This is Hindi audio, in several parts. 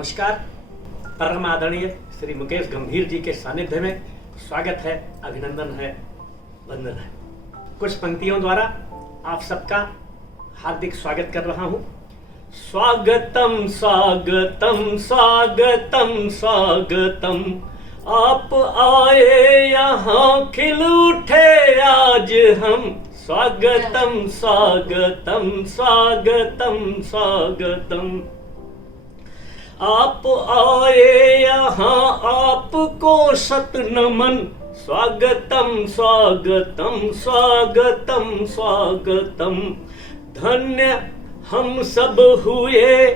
नमस्कार। परम आदरणीय श्री मुकेश गंभीर जी के सानिध्य में स्वागत है, अभिनंदन है, वंदन है। कुछ पंक्तियों द्वारा आप सबका हार्दिक स्वागत कर रहा हूं। स्वागतम स्वागतम स्वागतम स्वागतम, आप आए यहाँ खिल उठे आज हम। स्वागतम स्वागतम स्वागतम स्वागतम, आप आए यहाँ आपको शत नमन। स्वागतम स्वागतम स्वागतम स्वागतम, धन्य हम सब हुए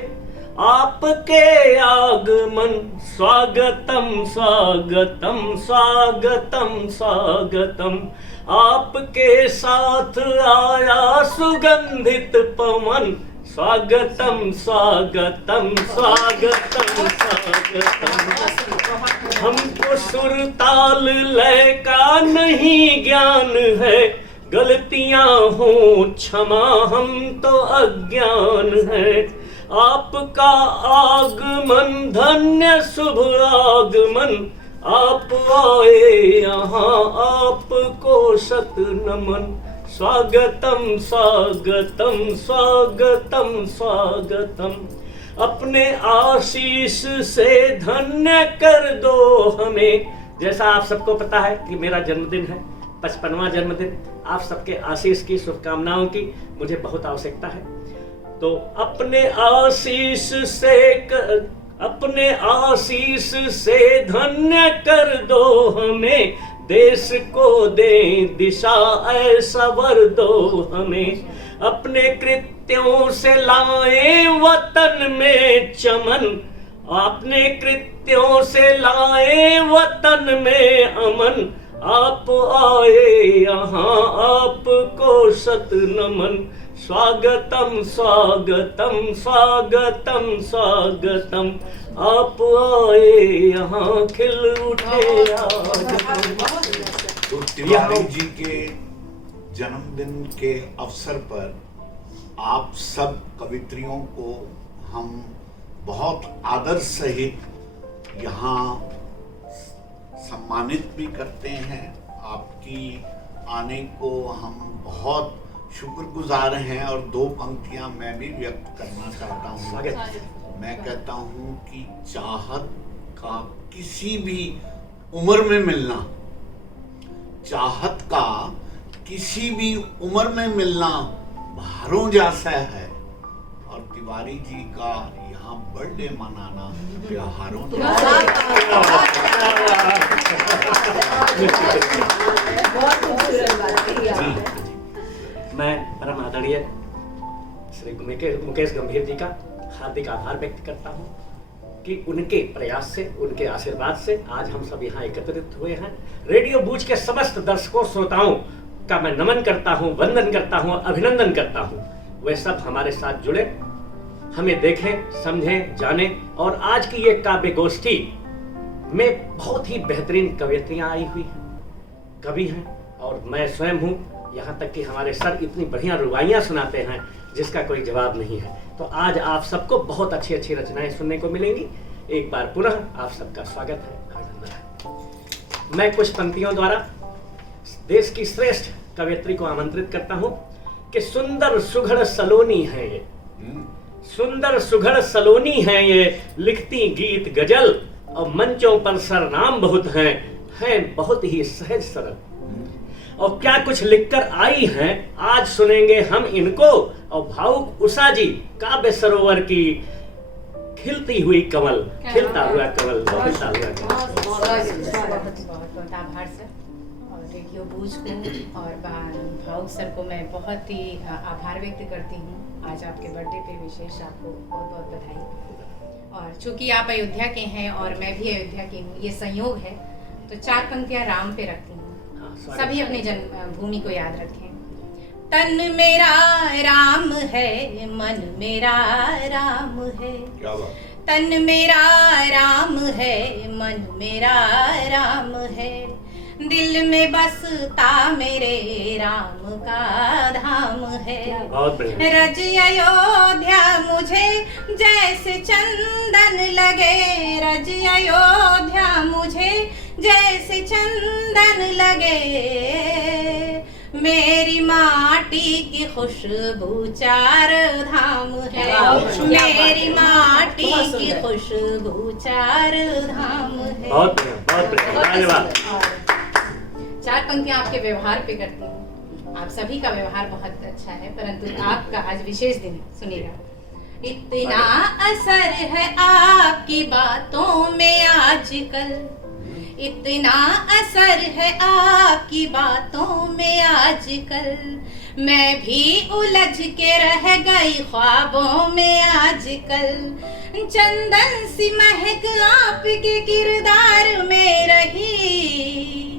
आपके आगमन। स्वागतम स्वागतम स्वागतम स्वागतम, आपके साथ आया सुगंधित पवन। स्वागतम स्वागतम स्वागतम स्वागतम, हमको सुर ताल लय का नहीं ज्ञान है। गलतियां हो क्षमा, हम तो अज्ञान है। आपका आगमन धन्य शुभ आगमन, आप आए यहाँ आपको शत नमन। स्वागतम स्वागतम स्वागतम स्वागतम, अपने आशीष से धन्य कर दो हमें। जैसा आप सबको पता है कि मेरा जन्मदिन है, 55वां जन्मदिन। आप सबके आशीष की, शुभकामनाओं की मुझे बहुत आवश्यकता है। तो अपने आशीष से धन्य कर दो हमें। देश को दे दिशा ऐसा वर दो हमें। अपने कृत्यों से लाए वतन में चमन। अपने कृत्यों से लाए वतन में अमन। आप आए यहाँ आपको शत नमन। स्वागतम स्वागतम स्वागतम स्वागतम, आप आए यहाँ खिल उठे आज। तो तिवारी जी के जन्मदिन के अवसर पर आप सब कवित्रियों को हम बहुत आदर सहित यहाँ सम्मानित भी करते हैं। आपकी आने को हम बहुत शुक्रगुजार हैं। और दो पंक्तियां मैं भी व्यक्त करना चाहता हूँ। मैं कहता हूँ कि चाहत का किसी भी उम्र में मिलना, चाहत का किसी भी उम्र में मिलना भारों जैसा है। और तिवारी जी का यहाँ बर्थडे मनाना त्योहारों जैसा है। मैं परम आदरणीय श्री मुकेश गंभीर जी का हार्दिक आभार व्यक्त करता हूँ कि उनके प्रयास से, उनके आशीर्वाद से आज हम सब यहाँ एकत्रित हुए हैं। रेडियो बूझ के समस्त दर्शकों श्रोताओं का मैं नमन करता हूँ, वंदन करता हूँ, अभिनंदन करता हूँ। वे सब हमारे साथ जुड़े, हमें देखें, समझें, जानें। और आज की ये काव्य गोष्ठी में बहुत ही बेहतरीन कवियत्रियाँ आई हुई हैं, कवि हैं, और मैं स्वयं हूँ। यहाँ तक कि हमारे सर इतनी बढ़िया रुबाइयाँ सुनाते हैं जिसका कोई जवाब नहीं है। तो आज आप सबको बहुत अच्छी अच्छी रचनाएं सुनने को मिलेंगी। एक बार पुनः आप सबका स्वागत है, अभिनंदन है। मैं कुछ पंक्तियों द्वारा देश की श्रेष्ठ कवयित्री को आमंत्रित करता हूँ कि सुंदर सुघड़ सलोनी है ये, सुंदर सुघड़ सलोनी है ये, लिखती गीत गजल और मंचों पर सरनाम बहुत हैं बहुत ही सहज सरल। और क्या कुछ लिखकर आई हैं आज सुनेंगे हम इनको। और भावुक उषा जी काव्य सरोवर की खिलती हुई कमल, खिलता हुआ कमल, खिलता हुआ कमल। बहुत आभार सर, और रेडियो बूझ को और भावुक सर को मैं बहुत ही आभार व्यक्त करती हूँ। आज आपके बर्थडे पे विशेष आपको बहुत बहुत बधाई। और चूंकि आप अयोध्या के हैं और मैं भी अयोध्या की हूँ, ये संयोग है, तो 4 पंक्तियाँ राम पे रखती हूँ। सभी अपनी जन्मभूमि को याद रखें। तन मेरा राम है, मन मेरा राम है। क्या बात? तन मेरा राम है, मन मेरा राम है। दिल में बसता मेरे राम का धाम है। बहुत बढ़िया। रज अयोध्या मुझे जैसे चंदन लगे, रज अयोध्या मुझे जैसे चंदन लगे, मेरी माटी की खुशबू चार धाम है, मेरी माटी की खुशबू चार धाम है। बहुत बढ़िया, बहुत बढ़िया, धन्यवाद। चार पंक्तियां आपके व्यवहार पे करती हूँ। आप सभी का व्यवहार बहुत अच्छा है, परंतु आपका आज विशेष दिन है। सुनिएगा। इतना असर है आपकी बातों में आजकल, इतना असर है आपकी बातों में आजकल, मैं भी उलझ के रह गई ख्वाबों में आजकल, चंदन सी महक आपके किरदार में रही,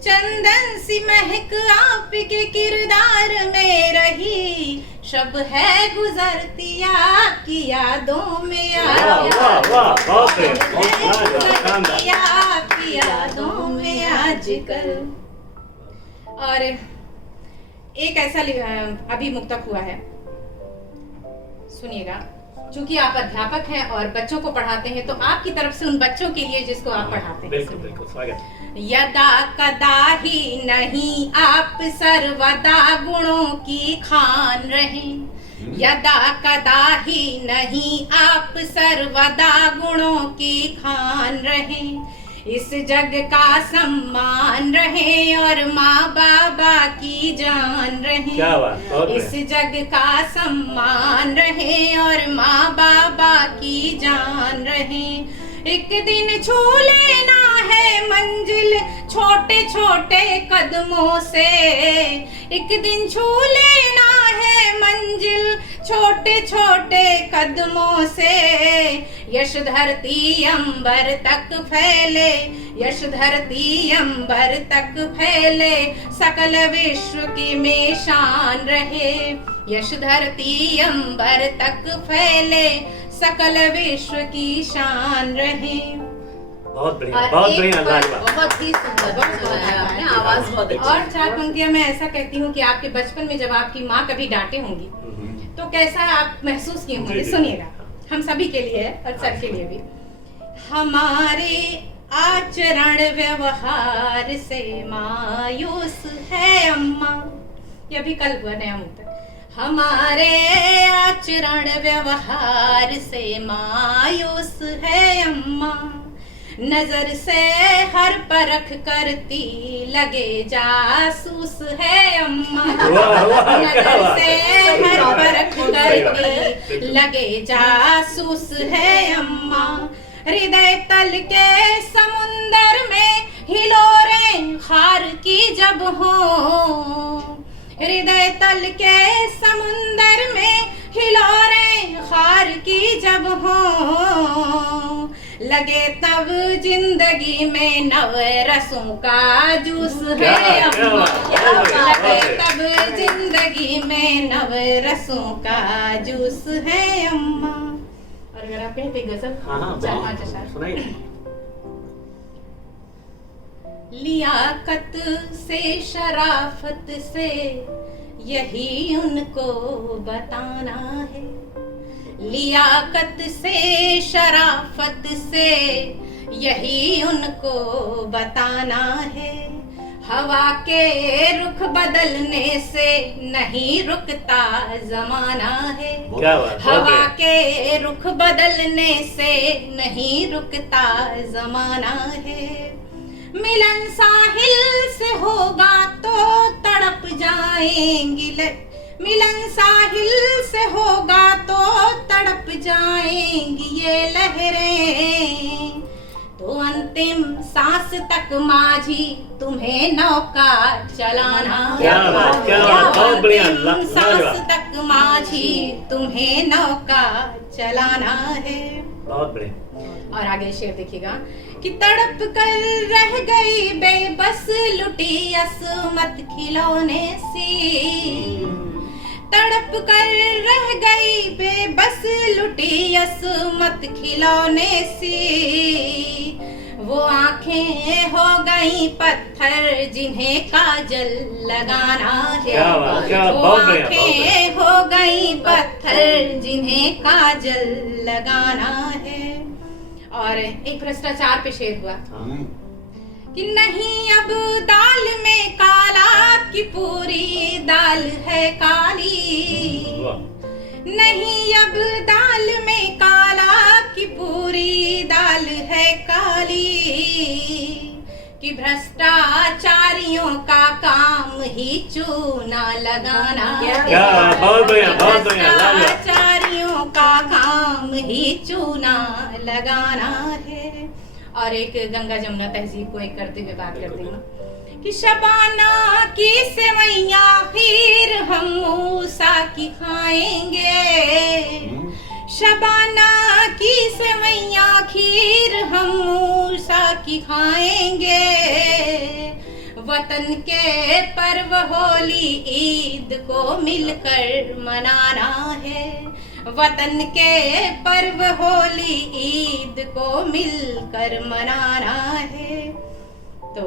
चंदन सी महक आपके किरदार में रही, शब है गुजरती आपकी यादों में आपकी यादों में आजकल। और एक ऐसा अभी मुक्तक हुआ है, सुनिएगा। चूंकि आप अध्यापक हैं और बच्चों को पढ़ाते हैं, तो आपकी तरफ से उन बच्चों के लिए जिसको आप पढ़ाते हैं। बिल्कुल बिल्कुल, स्वागत। यदा कदा ही नहीं आप सर्वदा गुणों की खान रहें, यदा कदा ही नहीं आप सर्वदा गुणों की खान रहें, इस जग का सम्मान रहे और माँ बाबा की जान रहे। क्या बात, इस जग का सम्मान रहे और माँ बाबा की जान रहे। एक दिन छू लेना है मंजिल छोटे छोटे कदमों से, एक दिन छू लेना है मंजिल छोटे छोटे कदमों से, यश धरती अंबर तक फैले, यश धरती अंबर तक फैले, सकल विश्व की में शान रहे, यश धरती अंबर तक फैले, सकल विश्व की शान रहे। बहुत बढ़िया, बहुत बढ़िया, बहुत ही सुंदर आपने आवाज बहुत अच्छी। और चार पंक्तियां मैं ऐसा कहती हूँ कि आपके बचपन में जब आपकी माँ कभी डांटे होंगी तो कैसा आप महसूस किए होंगे। सुनिएगा, हम सभी के लिए है और सर के लिए भी। हमारे आचरण व्यवहार से मायूस है अम्मा, यह भी कल हुआ नया मुद्दा। हमारे आचरण व्यवहार से मायूस है अम्मा, नजर से हर परख करती लगे जासूस है अम्मा, नजर से हर परख करती लगे जासूस है अम्मा, हृदय तल के समुंदर में हिलोरें खार की जब हो, हृदय तल के समुंदर में हिलोरें खार की जब हो, लगे तब जिंदगी में नव रसों का जूस है अम्मा, लगे तब जिंदगी में नव रसों का जूस है अम्मा। और अगर आप कहें गजब चार पांच अशआर सुनाइए। लियाकत से शराफत से यही उनको बताना है, लियाकत से शराफत से यही उनको बताना है, हवा के रुख बदलने से नहीं रुकता जमाना है, हवा के रुख बदलने से नहीं रुकता जमाना है, मिलन साहिल से होगा तो तड़प जाएंगी, मिलन साहिल से होगा तो तड़प जाएंगी ये लहरें, तो अंतिम सांस तक माझी तुम्हें नौका चलाना है, अंतिम सांस तक माझी तुम्हें नौका चलाना है। बहुत बढ़िया। और आगे शेर देखिएगा कि तड़प कर रह गई बेबस लुटी असमत खिलौने सी, तड़प कर रह गई बेबस लुटी असमत खिलौने सी, वो आंखें हो गई पत्थर जिन्हें काजल लगाना है। क्या बात, क्या बात, वो बहुत बढ़िया, बहुत आंखें हो गई पत्थर जिन्हें काजल लगाना है। और एक भ्रष्टाचार पे शेर हुआ कि नहीं अब दाल में काला की पूरी दाल है काली। वाह, नहीं अब दाल में काला की पूरी दाल है काली। कि भ्रष्टाचारियों का काम ही चूना लगाना है। क्या बहुत बढ़िया, बहुत बढ़िया, लाजवाब। भ्रष्टाचारियों का काम ही चूना लगाना है। और एक गंगा जमुना तहजीब को एक करते हुए बात करती हूँ कि शबाना की सेवैया खीर हम मूसा की खाएंगे। शबाना की सेवैया खीर हम मूसा की खाएंगे। वतन के पर्व होली ईद को मिलकर मनाना है। वतन के पर्व होली ईद को मिलकर मनाना है। तो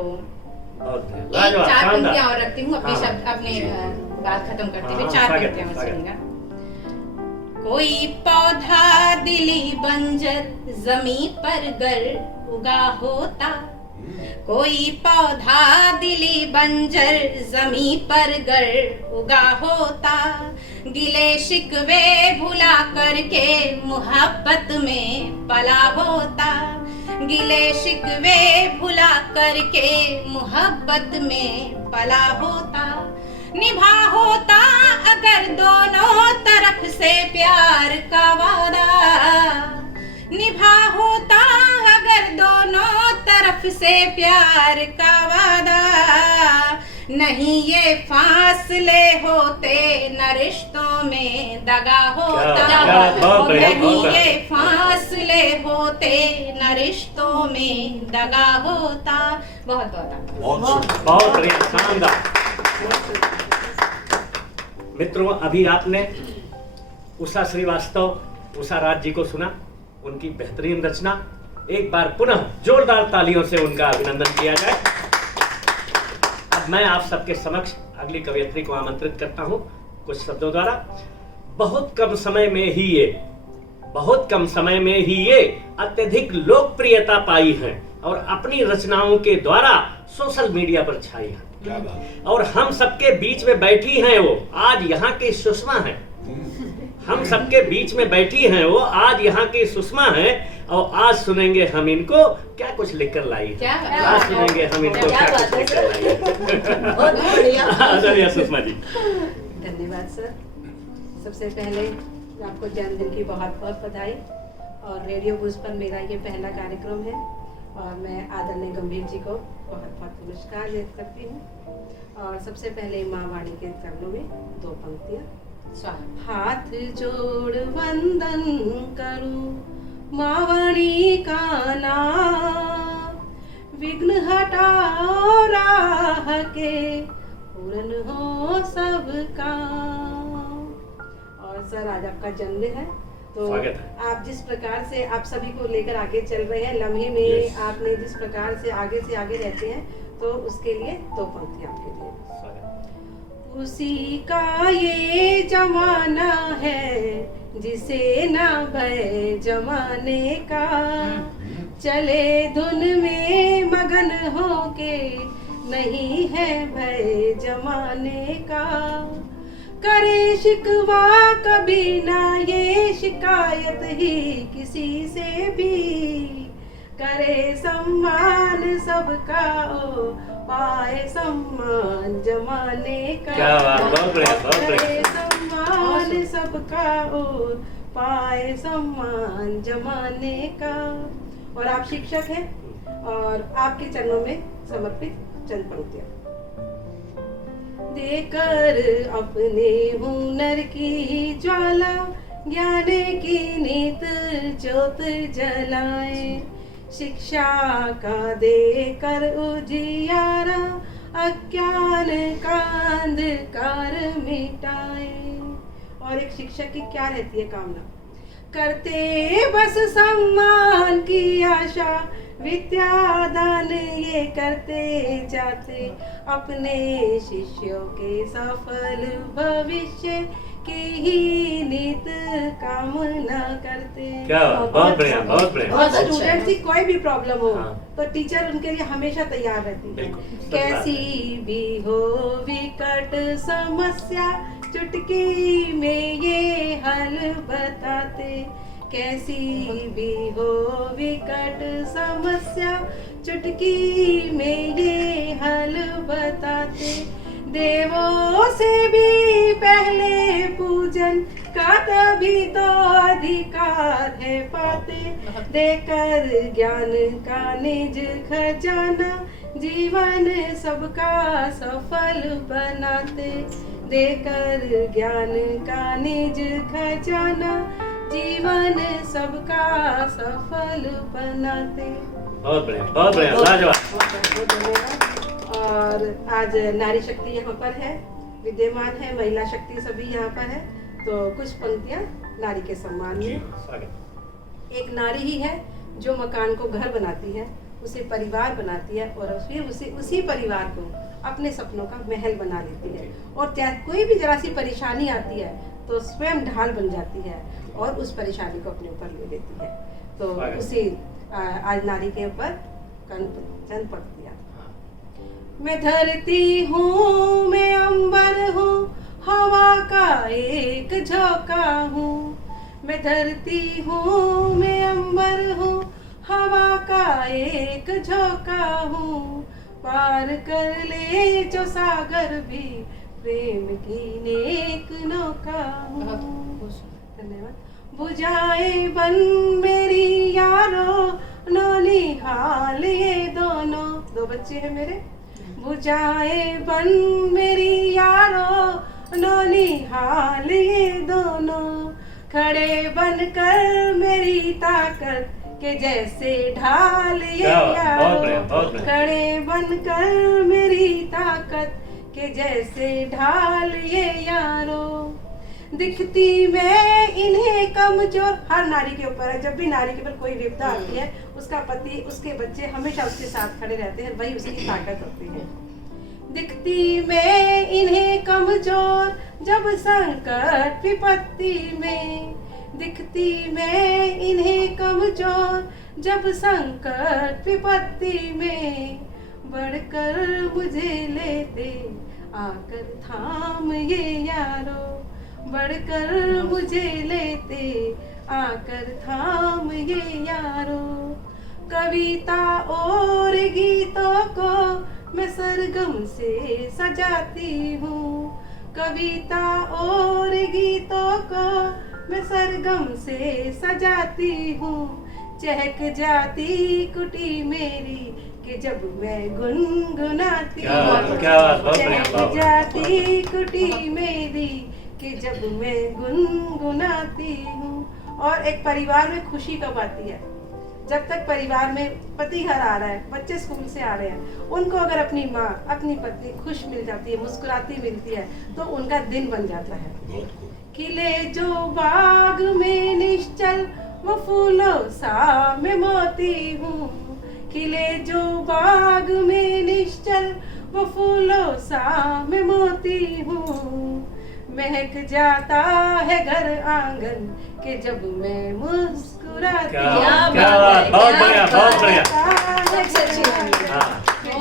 बहुत एक लाजवाब, चार शानदार। पंक्तियां और रखती हूँ अपने हाँ, शब्द अपने बात खत्म करते हुए। हाँ, चार स्वागत, पंक्तियां स्वागत। सुनिएगा। कोई पौधा दिली बंजर जमी पर गर उगा होता। कोई पौधा दिली बंजर जमी पर गर उगा होता। गिले शिकवे भुला करके मोहब्बत में पला होता। गिले शिकवे भुला करके मोहब्बत में पला होता। निभा होता अगर दोनों तरफ से प्यार का वादा। निभा होता अगर दोनों तरफ से प्यार का वादा। नहीं ये फासले होते न रिश्तों में दगा होता। बहुत बढ़िया, बहुत नहीं बढ़िया। ये फासले होते न रिश्तों में दगा होता। बहुत बहुत बहुत बढ़िया, शानदार। मित्रों, अभी आपने उषा श्रीवास्तव, उषा राज जी को सुना, उनकी बेहतरीन रचना। एक बार पुनः जोरदार तालियों से उनका अभिनंदन किया जाए। अब मैं आप सबके समक्ष अगली कवयित्री को आमंत्रित करता हूं कुछ शब्दों द्वारा। बहुत कम समय में ही ये अत्यधिक लोकप्रियता पाई है और अपनी रचनाओं के द्वारा सोशल मीडिया पर छाई है। और हम सबके बीच में बैठी हैं वो, आज यहाँ की सुषमा है। हम सबके बीच में बैठी हैं वो, आज यहाँ की सुषमा है। और आज सुनेंगे हम इनको क्या कुछ लिखकर लाई है। क्या आज सुनेंगे हम इनको क्या कुछ लिखकर लाई है। बहुत बढ़िया। आदरणीय सुषमा जी। धन्यवाद सर। सबसे पहले आपको जन्मदिन की बहुत बहुत बधाई। और रेडियो बूज पर मेरा ये पहला कार्यक्रम है और मैं आदरणीय गंभीर जी को बहुत बहुत नमस्कार व्यक्त करती हूँ। और सबसे पहले माँ वाणी के चरणों में दो पंक्तियाँ। हाथ जोड़ वंदन करूं माँ वाणी का नाम। विघ्न हटाओ राह के पूर्ण हो सब काम। और सर आज आपका जन्मदिन है तो स्वागत है। आप जिस प्रकार से आप सभी को लेकर आगे चल रहे हैं, लम्हे में आपने जिस प्रकार से आगे रहते हैं, तो उसके लिए दो पंक्तियाँ आपके लिए। उसी का ये जमाना है जिसे ना भय जमाने का। चले धुन में मगन होके नहीं है भय जमाने का। करे शिकवा कभी ना ये शिकायत ही किसी से भी। करे सम्मान सबका ओ पाए सम्मान जमाने का। क्या बात, बहुत बढ़िया, बहुत बढ़िया। करे सम्मान सबका ओ पाए सम्मान जमाने का। और आप शिक्षक हैं और आपके चरणों में समर्पित चंद पंक्तियां। देकर अपने हुनर की ज्वाला ज्ञान की नीत ज्योत जलाए। शिक्षा का देकर उजियारा अज्ञान का अंधकार मिटाए। और एक शिक्षक की क्या रहती है कामना? करते बस सम्मान की आशा, विद्यादान ये करते जाते, अपने शिष्यों के सफल भविष्य की ही नित कामना करते। क्या बात, बहुत बढ़िया, बहुत बढ़िया। और बहुत अच्छा स्टूडेंट की कोई भी प्रॉब्लम हो हाँ। तो टीचर उनके लिए हमेशा तैयार रहती है। बिल्कुल, सच बात कैसी भी हो विकट समस्या, चुटकी में ये हल बताते। कैसी भी हो विकट समस्या, चुटकी में ये हल बताते। देवों से भी पहले पूजन का तभी तो अधिकार है पाते। देकर ज्ञान का निज खजाना, जीवन सबका सफल बनाते। देकर ज्ञान का निज खजाना, जीवन सबका सफल बनाते। बहुत बढ़िया, बहुत बढ़िया, लाजवाब। बहुत धन्यवाद। और आज नारी शक्ति यहाँ पर है, विद्यमान है, महिला शक्ति सभी यहाँ पर है। तो कुछ पंक्तियाँ नारी के सम्मान जी, में। स्वागत। एक नारी ही है जो मकान को घर बनाती है, उसे परिवार बनाती है और फिर उसी परिवार को अपने सपनों का महल बना लेती है। और चाहे कोई भी जरा सी परेशानी आती है तो स्वयं ढाल बन जाती है और उस परेशानी को अपने ऊपर ले लेती है। तो उसी आज नारी के ऊपर चंद पंक्तियाँ। मैं धरती हूँ, मैं अंबर हूँ, हवा का एक झोंका हूँ। मैं धरती हूँ, मैं अंबर हूँ, हवा का एक झोंका हूँ। पार कर ले जो सागर भी, प्रेम की नेक नौका हूँ। धन्यवाद। बुझाए बन मेरी यारो, नौनिहाल ये दोनों, दो बच्चे हैं मेरे। बुझाए बन मेरी यारो, नौनिहाल ये दोनों, खड़े बनकर मेरी ताकत के जैसे ढाल ये यारो। खड़े बनकर मेरी ताकत के जैसे ढाल ये यारो। दिखती मैं इन्हें कमजोर, हर नारी के ऊपर है। जब भी नारी के ऊपर कोई विपदा आती है, उसका पति, उसके बच्चे हमेशा उसके साथ खड़े रहते हैं, वही उसकी ताकत होती है। दिखती मैं इन्हें कमजोर जब संकट विपत्ति में, दिखती मैं इन्हें कमजोर जब संकट विपत्ति में, बढ़कर मुझे लेते आकर थाम ये यारो। बढ़कर मुझे लेते आकर थाम ये यारो। कविता और गीतों को मैं सरगम से सजाती हूँ। कविता और गीतों को मैं सरगम से सजाती हूँ। चहक जाती कुटी मेरी कि जब मैं गुनगुनाती हूँ। चहक जाती कुटी मेरी कि जब मैं गुनगुनाती हूँ। और एक परिवार में खुशी कब आती है? जब तक परिवार में पति घर आ रहा है, बच्चे स्कूल से आ रहे हैं, उनको अगर अपनी माँ, अपनी पत्नी खुश मिल जाती है, मुस्कुराती मिलती है, तो उनका दिन बन जाता है। खिले जो बाग में निश्चल, वो फूलों सा मैं मोती हूँ। खिले जो बाग में निश्चल, वो फूलों सा मैं मोती हूँ। महक जाता है घर आंगन के जब मैं मुस्कुराती हूँ। बहुत बढ़िया, बहुत बढ़िया।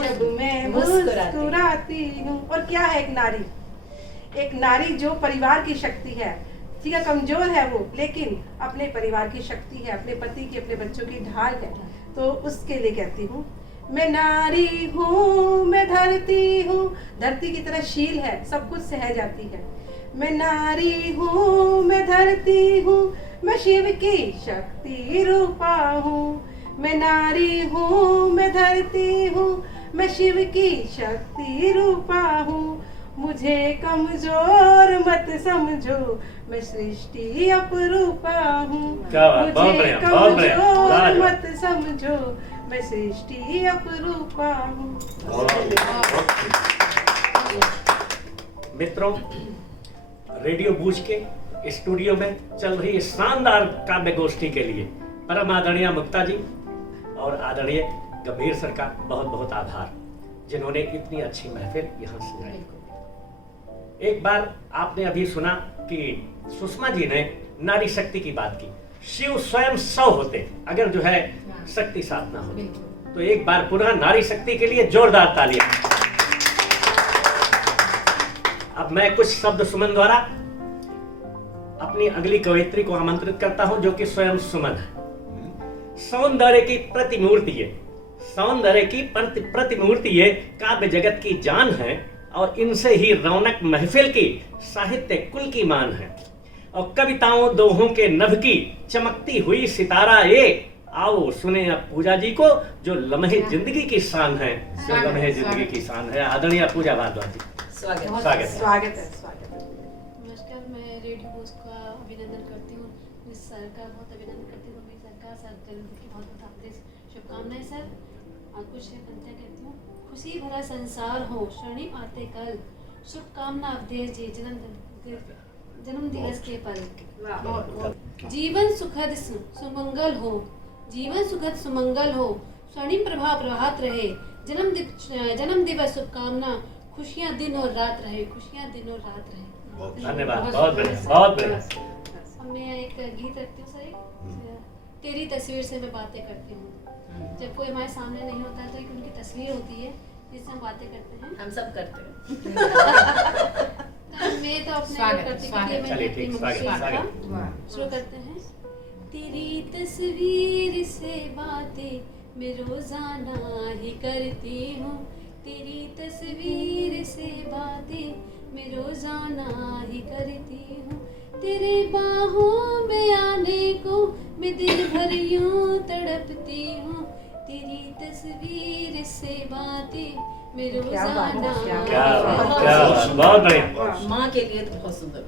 जब मैं मुस्कुराती हूँ। और क्या है एक नारी? एक नारी जो परिवार की शक्ति है, ठीक है, कमजोर है वो, लेकिन अपने परिवार की शक्ति है, अपने पति की, अपने बच्चों की ढाल है। तो उसके लिए कहती हूँ, मैं नारी हूँ, मैं धरती हूँ, धरती की तरह शील है, सब कुछ सह जाती है। मैं नारी हूँ, मैं धरती हूँ, मैं शिव की शक्ति रूपा हूँ। मैं नारी हूँ, मैं धरती हूँ, मैं शिव की शक्ति रूपा हूँ। मुझे कमजोर मत समझो, मैं सृष्टि अपरूपा हूँ। मुझे कमजोर मत समझो, मैं सृष्टि अपरूपा हूँ। मित्रों, रेडियो बूझ के स्टूडियो में चल रही इस शानदार काव्य गोष्ठी के लिए परम आदरणीय मुक्ता जी और आदरणीय गंभीर सर का बहुत बहुत आभार, जिन्होंने इतनी अच्छी महफिल यहाँ सजाई। एक बार आपने अभी सुना कि सुषमा जी ने नारी शक्ति की बात की। शिव स्वयं 100 होते अगर जो है शक्ति साथ ना होती। तो एक बार पुनः नारी शक्ति के लिए जोरदार तालियां। अब मैं कुछ शब्द सुमन द्वारा अपनी अगली कवयित्री को आमंत्रित करता हूं, जो कि स्वयं सुमन है। सौंदर्य की प्रतिमूर्ति है, सौंदर्य की प्रतिमूर्ति ये काव्य जगत की जान है और इनसे ही रौनक महफिल की साहित्य कुल की मान है। और कविताओं दोहों के नभ की चमकती हुई सितारा ये, आओ सुने अब पूजा जी को, जो लम्हे जिंदगी की शान है, जो लम्हे जिंदगी की शान है। आदरणीय पूजा भारद्वाज जी, स्वागत है। नमस्कार, मैं रेडियो पोस्ट का अभिनंदन करती हूँ, मिस सर का बहुत अभिनंदन करती हूँ, मिस सर का सर जन्मदिन की बहुत बहुत हार्दिक शुभकामनाएं सर। और कुछ कविता कहती हूँ। खुशी भरा संसार हो, स्वर्णिम आते कल, शुभकामना अवधेश जी जन्म दिवस के पल। जीवन सुखद सुमंगल हो, जीवन सुखद सुमंगल हो, स्वर्णिम प्रभा प्रभात रहे, जन्म दिवस शुभकामना, खुशियाँ दिन और रात रहे, खुशियाँ दिन और रात रहे। धन्यवाद, बहुत बढ़िया, बहुत बढ़िया। अब मैं एक गीत रखती हूँ सर, तेरी तस्वीर से मैं बातें करती हूँ। जब कोई हमारे सामने नहीं होता है तो एक उनकी तस्वीर होती है जिससे हम बातें करते हैं। हम सब करते हैं। मैं तो अपने करती हूँ। चलिए ठीक, स्वागत। शुरू करते हैं। तेरी तस्वीर से बातें मैं रोजाना ही करती हूँ, तेरी तस्वीर से बातें मैं रोजाना ही करती हूँ, तेरे बाहों में आने को मैं दिन भर यूं तड़पती हूँ, तेरी तस्वीर से बातें मैं रोजाना। बहुत बढ़िया। माँ के लिए तो बहुत सुंदर।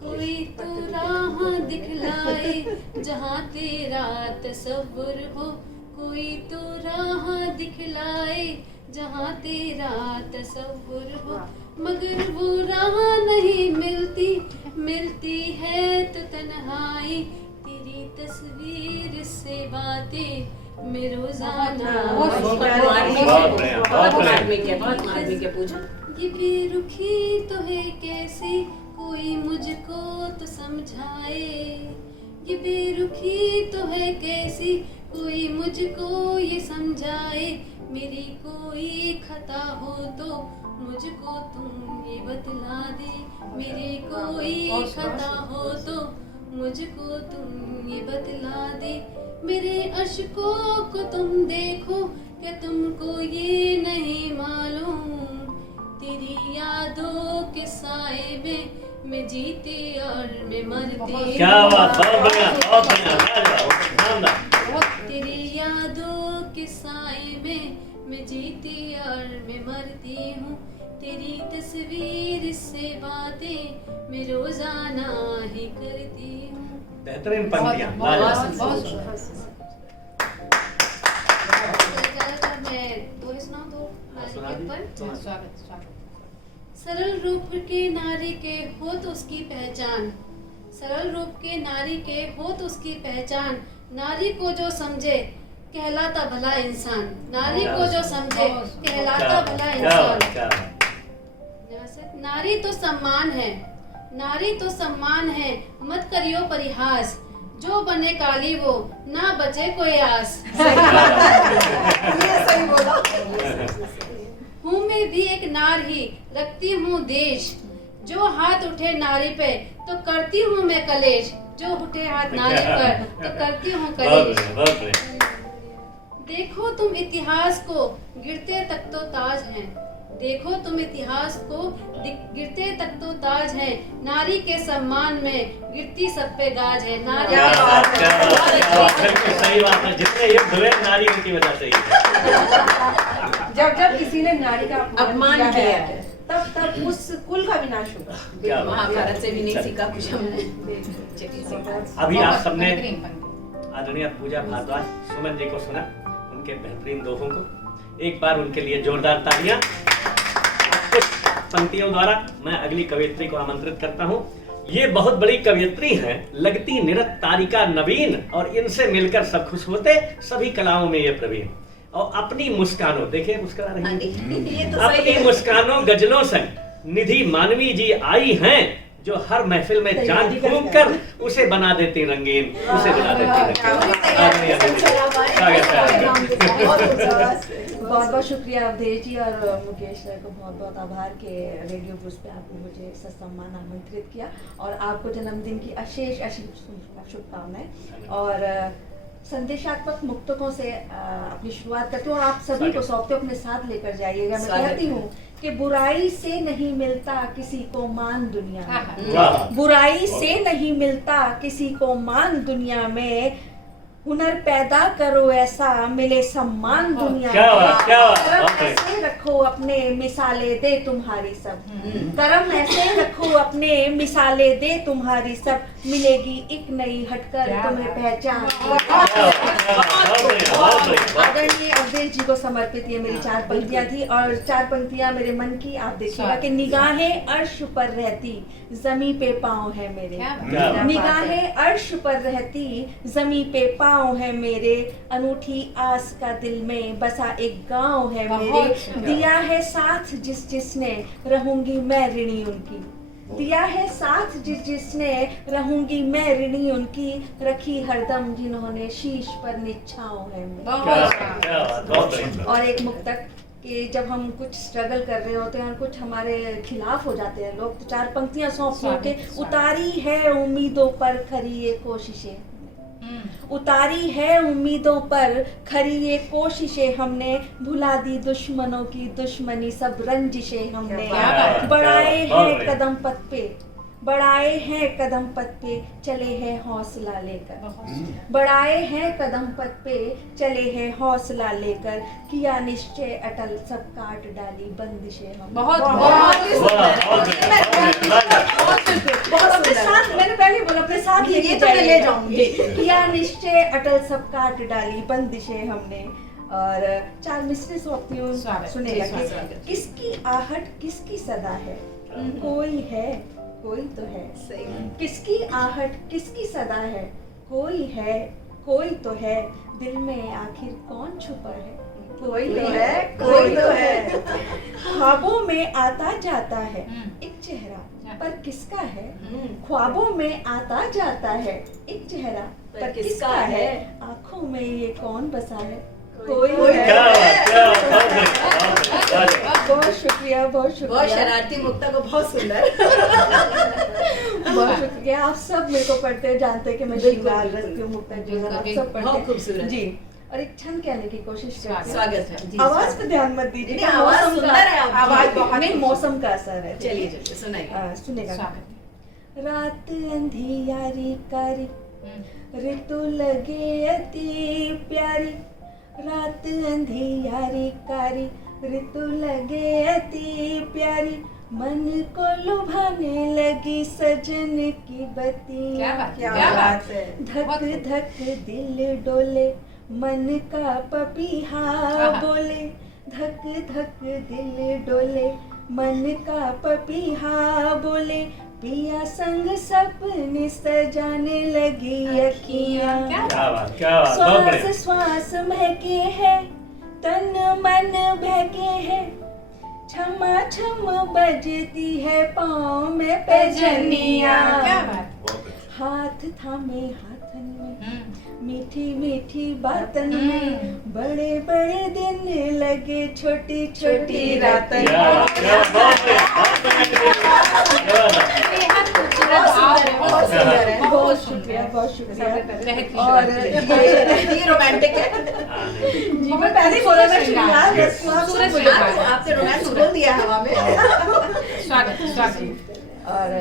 कोई तो राह दिखलाए जहाँ तेरा तसव्वुर हो, कोई तो राह दिखलाए जहाँ तेरा तसव्वुर हो, मगर वो राह नहीं मिलती, मिलती है तो तन्हाई, तेरी तस्वीर से बातें मैं रोजाना। ये बेरुखी तो है कैसी, कोई मुझको तो समझाए, ये बेरुखी तो है कैसी, कोई मुझको ये समझाए, मेरी कोई खता हो तो मुझको तुम ये बतला दे, मेरी कोई खता हो तो मुझको तुम ये बतला दे, मेरे अश्कों को तुम देखो क्या तुमको ये नहीं मालूम, तेरी यादों के साए में मैं जीती और मैं मरती। क्या बात, बहुत बढ़िया, बहुत बढ़िया। तेरी यादों के साए में मैं जीती और मैं मरती हूँ, तेरी तस्वीर से बातें मैं रोजाना ही करती हूँ। बेहतरीन पंक्तियां। मैं दो सुनाऊं तो सरल रूप के नारी के हो तो उसकी पहचान, सरल रूप के नारी के हो तो उसकी पहचान, नारी को जो समझे कहलाता भला इंसान, नारी को जो समझे कहलाता भला इंसान। नारी तो सम्मान है, नारी तो सम्मान है, मत करियो परिहास, जो बने काली वो ना बचे कोई आस। सही बोला। हूँ मैं भी एक नार ही, रखती हूँ देश, जो हाथ उठे नारी पे तो करती हूँ मैं कलेश, जो उठे हाथ नारी पर तो करती हूँ कलेश। देखो तुम इतिहास को गिरते तक तो ताज हैं, देखो तुम इतिहास को गिरते तक तो ताज है, नारी के सम्मान में गिरती सब पे गाज है। नारी सही बात है, जितने युद्ध हुए नारी की वजह से ही। जब किसी ने नारी का अपमान किया है तब उस कुल का विनाश होगा। महाभारत से भी नहीं सीखा कुछ हमने। अभी आप सबने आदरणीय पूजा भारद्वाज सुमन जी को सुना, उनके बेहतरीन दोहों को, एक बार उनके लिए जोरदार तालियां। कुछ पंक्तियों द्वारा मैं अगली कवयित्री को आमंत्रित करता हूं, ये बहुत बड़ी कवयित्री हैं, लगती निरत तारिका नवीन, और इनसे मिलकर सब खुश होते, सभी कलाओं में ये प्रवीण। और अपनी मुस्कानों, देखिए मुस्कुरा रही हाँ हैं। जी, ये तो सही अपनी है। मुस्कानों गजलों संग निधि मानवी जी आई हैं, जो हर महफिल में जान फूंक कर उसे बना देती रंगीन, उसे बना देती रंगीन। बहुत बहुत शुक्रिया अवधेश जी और मुकेश सर को बहुत बहुत आभार के रेडियो ब्रूस पे आपने मुझे ससम्मान आमंत्रित किया, और आपको जन्मदिन की अशेष अशेष शुभकामनाएं। और संदेशात्मक मुक्तकों से अपनी शुरुआत करती हूँ और आप सभी को सौंपते हो, अपने साथ लेकर जाइएगा। मैं कहती हूँ कि बुराई से नहीं मिलता किसी को मान दुनिया में, बुराई से नहीं मिलता किसी को मान दुनिया में, हुनर पैदा करो ऐसा मिले सम्मान दुनिया में, कर्म ऐसे रखो अपने मिसाले दे तुम्हारी सब, कर्म ऐसे रखो अपने मिसाले दे तुम्हारी सब, मिलेगी एक नई हटकर तुम्हें पहचान। आदरणीय अवधेश जी को समर्पित ये मेरी 4 पंक्तियां थी, और 4 पंक्तियां मेरे मन की आप देखिएगा कि निगाहें अर्श पर रहती जमी पे पाँव है मेरे, निगाहें अर्श पर रहती जमी पे पाँव है मेरे, अनूठी आस का दिल में बसा एक गांव है मेरे, दिया है साथ जिस जिसने रहूंगी मैं ऋणी उनकी, दिया है साथ जिस जिसने रहूंगी मैं ऋणी उनकी, रखी हरदम जिन्होंने शीश पर निच्छाओं है मेरे। और एक मुक्तक कि जब हम कुछ स्ट्रगल कर रहे होते हैं और कुछ हमारे खिलाफ हो जाते हैं लोग, तो 4 पंक्तियां सौंप के, उतारी है उम्मीदों पर खरी ये कोशिशें, उतारी है उम्मीदों पर खरी ये कोशिशें हमने, भुला दी दुश्मनों की दुश्मनी सब रंजिशें हमने, बढ़ाए हैं कदम पथ पे, बढ़ाए हैं कदम पथ पे चले हैं हौसला लेकर, बढ़ाए हैं कदम पथ पे चले हैं हौसला लेकर, किया निश्चय अटल सब काट डाली बंदिशें हम। बहुत अपने साथ, मैंने पहले बोला अपने साथ ये तो मैं ले जाऊंगी। किया निश्चय अटल सब काट डाली बंदिशें हमने। और 4 मिसरे सोचती हूँ, सुनेगा कि किसकी आहट किसकी सदा है, कोई है कोई तो है, किसकी आहट किसकी सदा है, कोई है कोई तो है, दिल में आखिर कौन छुपा है, कोई तो है कोई तो है, ख्वाबों में आता जाता है एक चेहरा पर किसका है, ख्वाबों में आता जाता है एक चेहरा पर किसका है, आंखों में ये कौन बसा है, कोई है। बहुत शुक्रिया, बहुत शुक्रिया, बहुत शरारती मुक्ता को बहुत सुंदर। बहुत शुक्रिया। आप सब मेरे को पढ़ते हैं, जानते हैं कि मैं श्रृंगार रखती हूँ, मुक्ता जी आप सब पढ़ते हैं, खूबसूरत जी। और एक छंद कहने की कोशिश करते हैं। स्वागत है जी। आवाज पे ध्यान मत दीजिए, आवाज सुंदर है, आवाज बहुत नहीं, मौसम का असर है। चलिए चलिए सुनाइए। सुनेगा। रात अंधियारी कारी ऋतु लगे अति प्यारी, रात अंधियारी कारी ऋतु लगे अति प्यारी, मन को लुभाने लगी सजन की बत्तियां। क्या बात है। धक धक दिल डोले मन का पपीहा बोले, धक धक दिल डोले मन का पपीहा बोले, पिया संग सपने सजाने लगी अखियां। श्वास श्वास महके है तन मन बहके है, छमा छम बजती है पाँव में पैजनिया, हाथ थामे हाथन में मीठी मीठी बातन में, बड़े बड़े दिन लगे छोटी छोटी रातन। बहुत शुक्रिया, बहुत शुक्रिया। और ये रोमांटिक है। मैं पहले बोला था श्रृंगार, आपने रोमांस बोल दिया हवा में। स्वागत। और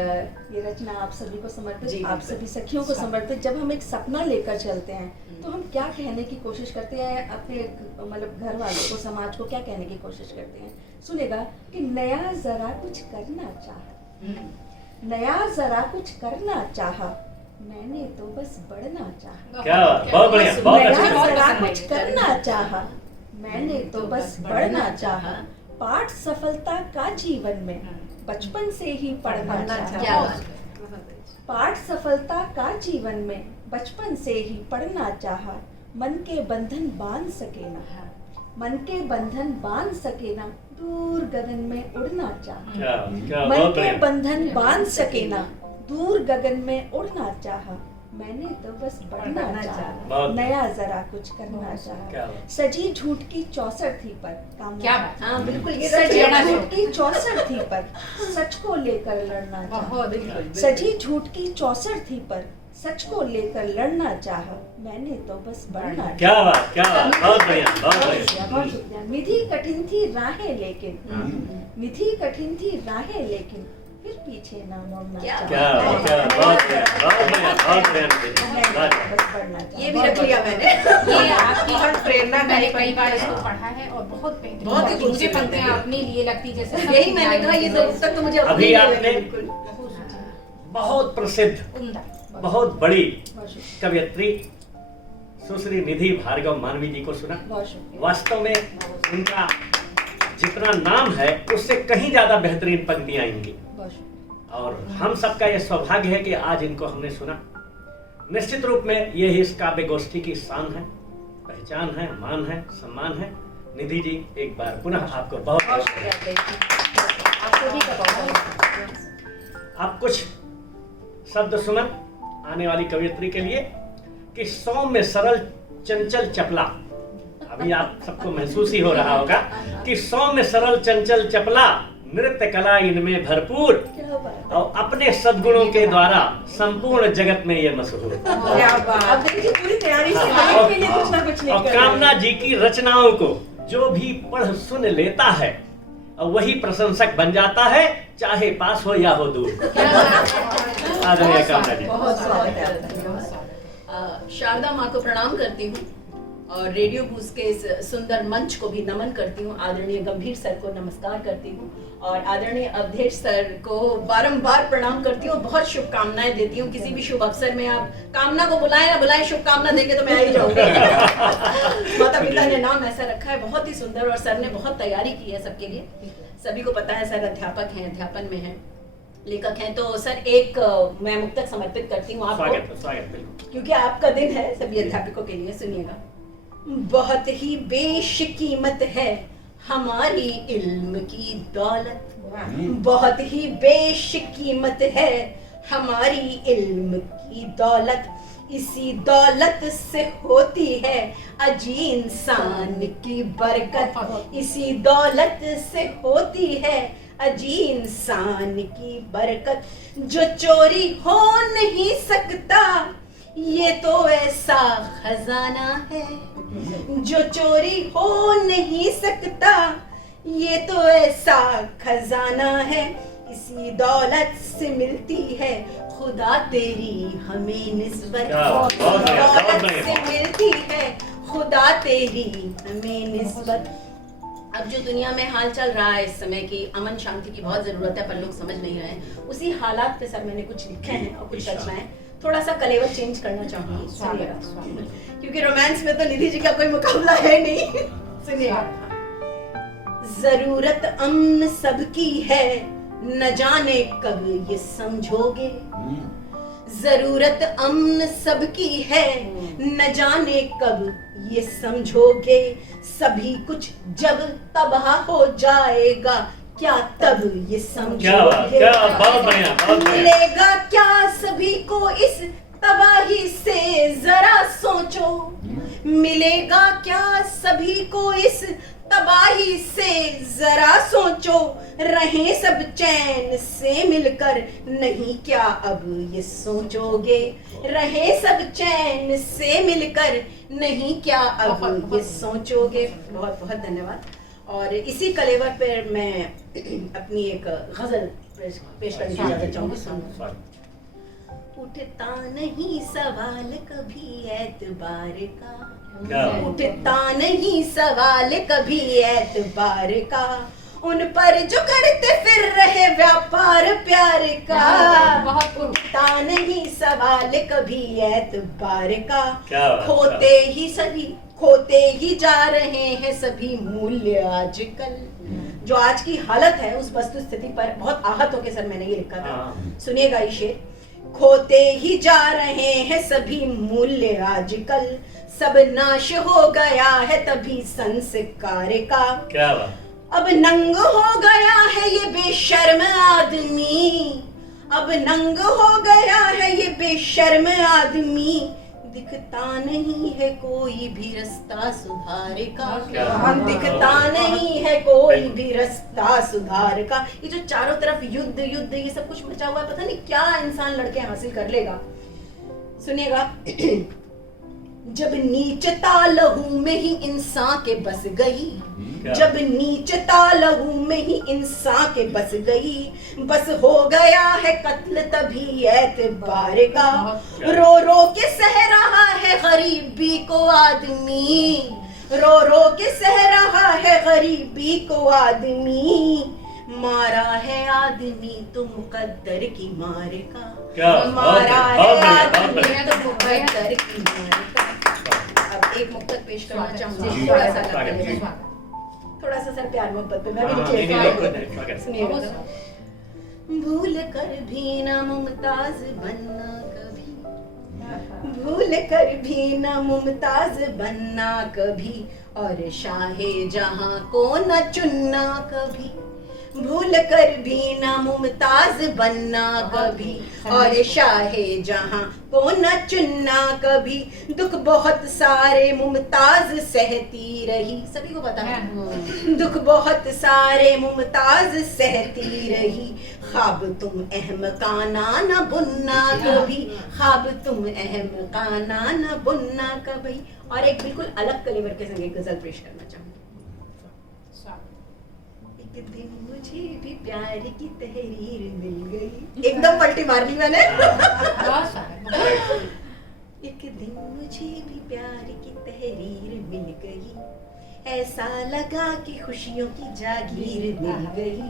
ये रचना आप सभी को समर्पित, आप सभी सखियों को समर्पित। जब हम एक सपना लेकर चलते हैं तो हम क्या कहने की कोशिश करते हैं अपने मतलब घर वालों को, समाज को क्या कहने की कोशिश करते हैं। सुनेगा कि नया जरा कुछ करना चाहा, नया जरा कुछ करना चाहा, मैंने तो बस बढ़ना चाहा। क्या बहुत बढ़िया, बहुत नया अच्छा। जरा कुछ करना चाहा, मैंने तो बस बढ़ना चाहा, पाठ सफलता का जीवन में बचपन से ही पढ़ना चाहा। क्या बात है। पाठ सफलता का जीवन में बचपन से ही पढ़ना चाहा, मन के बंधन बांध सके ना, मन के बंधन बांध सके ना, दूर गगन में उड़ना चाहा। मन के बंधन बांध सके ना, दूर गगन में उड़ना चाहा, मैंने तो बस बढ़ना चाहा, नया जरा कुछ करना चाहा। सजी झूठ की 64 थी पर क्या बात, हाँ बिल्कुल ये सजी झूठ की 64 थी पर सच को लेकर लड़ना चाहा। सजी झूठ की 64 थी पर सच को लेकर लड़ना चाहा, मैंने तो बस बढ़ना। क्या बात, क्या बात, बहुत बढ़िया, बहुत बढ़िया। बहुत शुक्रिया। विधि कठिन थी राहें लेकिन, विधि कठिन थी राहें लेकिन, फिर पीछे ना मुड़ना चाहा। क्या बात, क्या बात, बहुत बढ़िया, बहुत बढ़िया, बहुत बढ़िया। बस बढ़ना चाहा। ये भी रख लिया मैंने। ये आपकी हर प्रेरणा, मैंने कई बार इसको पढ़ा है और बहुत बेहतरीन, बहुत ही मुझे पंक्तियां अपने लिए लगती जैसे यही मैंने कहा, ये तो तक तो मुझे अपनी अभी नहीं आपने लगी बिल्कुल। बहुत प्रसिद्ध, उम्दा, बहुत बड़ी बहुत शुक्रिया। कवयित्री सुश्री निधि भार्गव मानवी जी को सुना। बहुत शुक्रिया। वास्तव में उनका जितना नाम है उससे कहीं ज्यादा बेहतरीन पंक्तियां आएंगी, बहुत शुक्रिया। और हम सबका यह सौभाग्य है कि आज इनको हमने सुना। निश्चित रूप में ये ही इस काव्य गोष्ठी की शान है, पहचान है, मान है, सम्मान है। निधि जी, एक बार पुनः आपको बहुत बहुत आप सभी का बहुत आप कुछ शब्द सुमन आने वाली कवयित्री के लिए कि सौम्य सरल चंचल चपला। अभी आप सबको महसूस ही हो रहा होगा कि सौम्य सरल चंचल चपला, नृत्य कला इनमें भरपूर, क्या बात। और अपने सद्गुणों के द्वारा संपूर्ण जगत में ये मशहूर। क्या बात। अब देखिए पूरी तैयारी से आने के लिए कुछ ना कुछ और लेकर कामना जी की रचनाओं को जो भी पढ़ सुन लेता है और वही प्रशंसक बन जाता है, चाहे पास हो या हो दूर। आदरणीय कामना जी, बहुत स्वागत है आपका। शारदा माँ को प्रणाम करती हूँ और रेडियो बूस के इस सुंदर मंच को भी नमन करती हूँ। आदरणीय गंभीर सर को नमस्कार करती हूँ और आदरणीय अवधेश सर को बारंबार प्रणाम करती हूँ। बहुत शुभकामनाएं देती हूँ। किसी भी शुभ अवसर में आप कामना को बुलाएं ना बुलाएं, शुभकामना देंगे तो मैं आ ही जाऊंगी। माता पिता ने नाम ऐसा रखा है, बहुत ही सुंदर, और सर ने बहुत तैयारी की है सबके लिए। सभी को पता है सर अध्यापक हैं, अध्यापन में हैं, लेखक हैं। तो सर एक मैं मुक्तक समर्पित करती हूँ आपको, स्वागत बिल्कुल। क्योंकि आपका दिन है सभी अध्यापकों के लिए। सुनिएगा। बहुत ही बेशकीमत है हमारी इल्म की दौलत, बहुत ही बेशकीमत है हमारी इल्म की दौलत, इसी दौलत से होती है अजी इंसान की बरकत, इसी दौलत से होती है अजी इंसान की बरकत। जो चोरी हो नहीं सकता ये तो ऐसा खजाना है, जो चोरी हो नहीं सकता ये तो ऐसा खजाना है, इसी दौलत से मिलती है खुदा तेरी हमें निस्बत, दौलत से मिलती है खुदा तेरी हमें निस्बत। अब जो दुनिया में हाल चल रहा है इस समय की अमन शांति की बहुत जरूरत है, पर लोग समझ नहीं रहे हैं। उसी हालात पे सर मैंने कुछ लिखे हैं और कुछ रचनाएं, थोड़ा सा कलेवर चेंज करना चाहूंगी। सुनिएगा, क्योंकि रोमांस में तो निधि जी का कोई मुकाबला है नहीं। सुनिएगा। जरूरत अमन सबकी है, न जाने कब ये समझोगे, जरूरत अमन सबकी है, न जाने कब ये समझोगे, सभी कुछ जब तबाह हो जाएगा क्या तब ये समझोगे, मिलेगा क्या सभी को इस तबाही से जरा सोचो, मिलेगा क्या सभी को इस तबाही से जरा सोचो, रहे सब चैन से मिलकर नहीं क्या अब ये सोचोगे, रहे सब चैन से मिलकर नहीं क्या अब ये सोचोगे। बहुत बहुत धन्यवाद। और इसी कलेवर पर मैं अपनी एक गजल पेश करने की इजाजत चाहूंगी। उठता नहीं सवाल कभी एतबार का, उठता नहीं सवाल कभी एतबार का, उन पर जो करते फिर रहे व्यापार प्यार का, उठता नहीं सवाल कभी एतबार का, खोते ही जा रहे हैं सभी मूल्य आजकल। जो आज की हालत है उस वस्तु स्थिति पर बहुत आहत होकर सर मैंने ये लिखा था। सुनिएगा ये शेर। खोते ही जा रहे हैं सभी मूल्य आजकल, सब नाश हो गया है तभी संस्कार का। क्या बात। अब नंग हो गया है ये बेशर्म आदमी, अब नंग हो गया है ये बेशर्म आदमी, दिखता नहीं है कोई भी रास्ता सुधार का, दिखता नहीं है कोई भी रास्ता सुधार का। ये जो चारों तरफ युद्ध युद्ध ये सब कुछ मचा हुआ है, पता नहीं क्या इंसान लड़के हासिल कर लेगा। सुनिएगा, जब नीचता लहू में ही इंसान के बस गई, जब नीचता लहू में ही इंसान के बस गई, बस हो गया है कत्ल तभी एतबार का। रो रो के सह रहा है गरीबी को आदमी, रो रो के सह रहा है गरीबी को आदमी, मारा है आदमी तो मुकद्दर की मार का, मारा है आदमी तो मुकद्दर की मार का। अब एक मुक्तक पेश करना चाहूंगी, थोड़ा सा सर प्यार मोहब्बत पे मैं भी सुनिएगा। भूल कर भी ना मुमताज बनना कभी, भूल कर भी ना मुमताज बनना कभी, और शाहे जहां को न चुनना कभी, भूल कर भी ना मुमताज बनना कभी, और शाहे जहां को न चुनना कभी। दुख बहुत सारे मुमताज सहती रही, सभी को पता है, दुख बहुत सारे मुमताज सहती रही, ख्वाब तुम अहमकाना न बुनना कभी, ख्वाब तुम अहमकाना न बुनना कभी। और एक बिल्कुल अलग कलेवर के संग एक गजल पेश करना चाहूंगी। एक दिन मुझे भी प्यार की तहरीर मिल गई, एकदम पलटी मार ली मैंने। एक दिन मुझे भी प्यार की तहरीर मिल गई, ऐसा लगा कि खुशियों की जागीर मिल गई,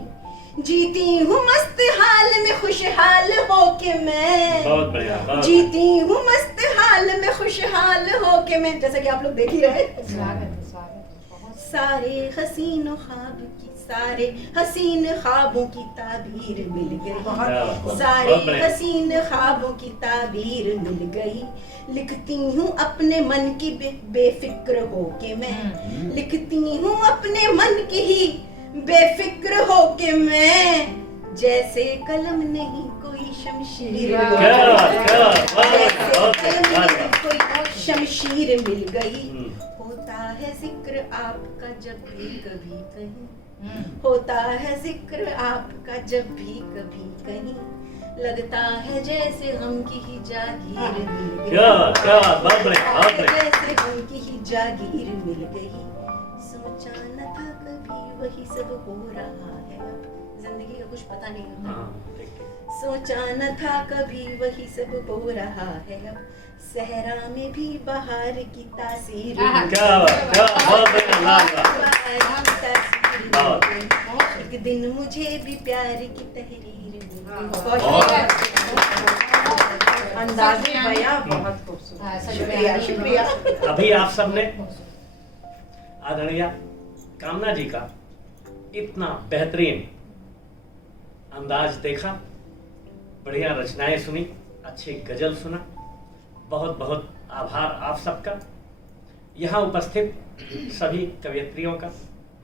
जीती हूँ मस्त हाल में खुशहाल होके मैं, बहुत बढ़िया, जीती हूँ मस्त हाल में खुशहाल होके मैं, जैसा कि आप लोग देख ही रहे। सारे हसीन ख्वाब की, सारे हसीन ख्वाबों की ताबीर मिल गई, सारे हसीन ख्वाबों की ताबीर मिल गई, लिखती हूँ अपने मन की बेफिक्र होके मैं, लिखती हूँ अपने मन की ही बेफिक्र होके मैं, जैसे कलम नहीं कोई शमशीर, कोई शमशीर मिल गई, होता है जिक्र आपका जब भी कभी कहीं, होता है जिक्र आपका जब भी कभी कहीं, लगता है जैसे हम की ही जागीर मिल गई, जैसे हम की ही जागीर मिल गई, सोचा न था कभी वही सब हो रहा है, जिंदगी का कुछ पता नहीं होता, सोचा न था कभी वही सब हो रहा है, अब सहरा में भी बहार की तासीर, एक दिन मुझे भी प्यार की तहरीर अंदाज़े बयां बहुत खूबसूरत, शुक्रिया शुक्रिया। अभी आप सबने आदरणीय कामना जी का इतना बेहतरीन अंदाज देखा, बढ़िया रचनाएं सुनी, अच्छी गजल सुना, बहुत बहुत आभार आप सबका। यहाँ उपस्थित सभी कवयित्रियों का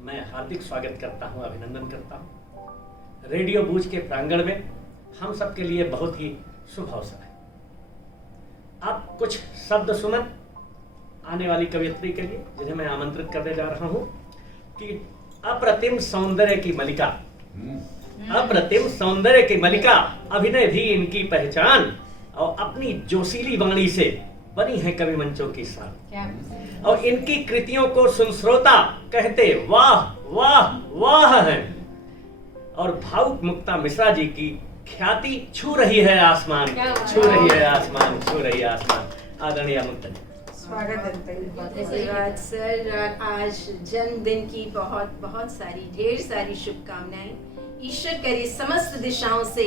मैं हार्दिक स्वागत करता हूँ, अभिनंदन करता हूँ। रेडियो बूझ के प्रांगण में हम सब के लिए बहुत ही शुभ अवसर है। आप कुछ शब्द सुनन आने वाली कवयित्री के लिए, जिन्हें मैं आमंत्रित करने जा रहा हूँ कि अप्रतिम सौंदर्य की मलिका, अप्रतिम सौंदर्य की मलिका, अभिनय भी इनकी पहचान, और अपनी जोशीली वाणी से बनी है कवि मंचों की शान, और इनकी कृतियों को सुन श्रोता कहते वाह वाह वाह है, और भावुक मुक्ता मिश्रा जी की ख्याति छू रही है आसमान, छू रही है आसमान, छू रही है आसमान। आदरणीय मुक्ता जी, स्वागत है। धन्यवाद सर। आज जन्मदिन की बहुत बहुत सारी ढेर सारी शुभकामनाएं। ईश्वर करे समस्त दिशाओं से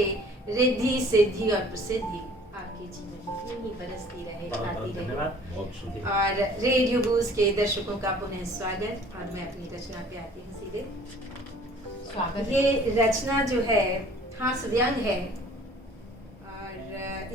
रिद्धि सिद्धि और प्रसिद्धि आपके जीवन में ही बरसती रहे, आती रहे। और रेडियो बूज के दर्शकों का पुनः स्वागत, और मैं अपनी रचना पे आती हूँ सीधे। स्वागत। ये रचना जो है हास्यव्यंग है, और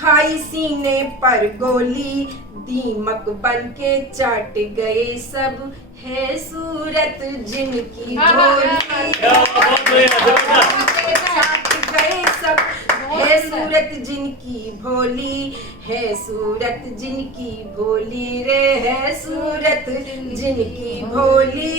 खाई सीने पर गोली, दीमक बन के चाट गए सब, है सूरत जिनकी भोली, चाट गए सब, है सूरत जिनकी भोली, है सूरत जिनकी भोली रे, है सूरत जिनकी भोली।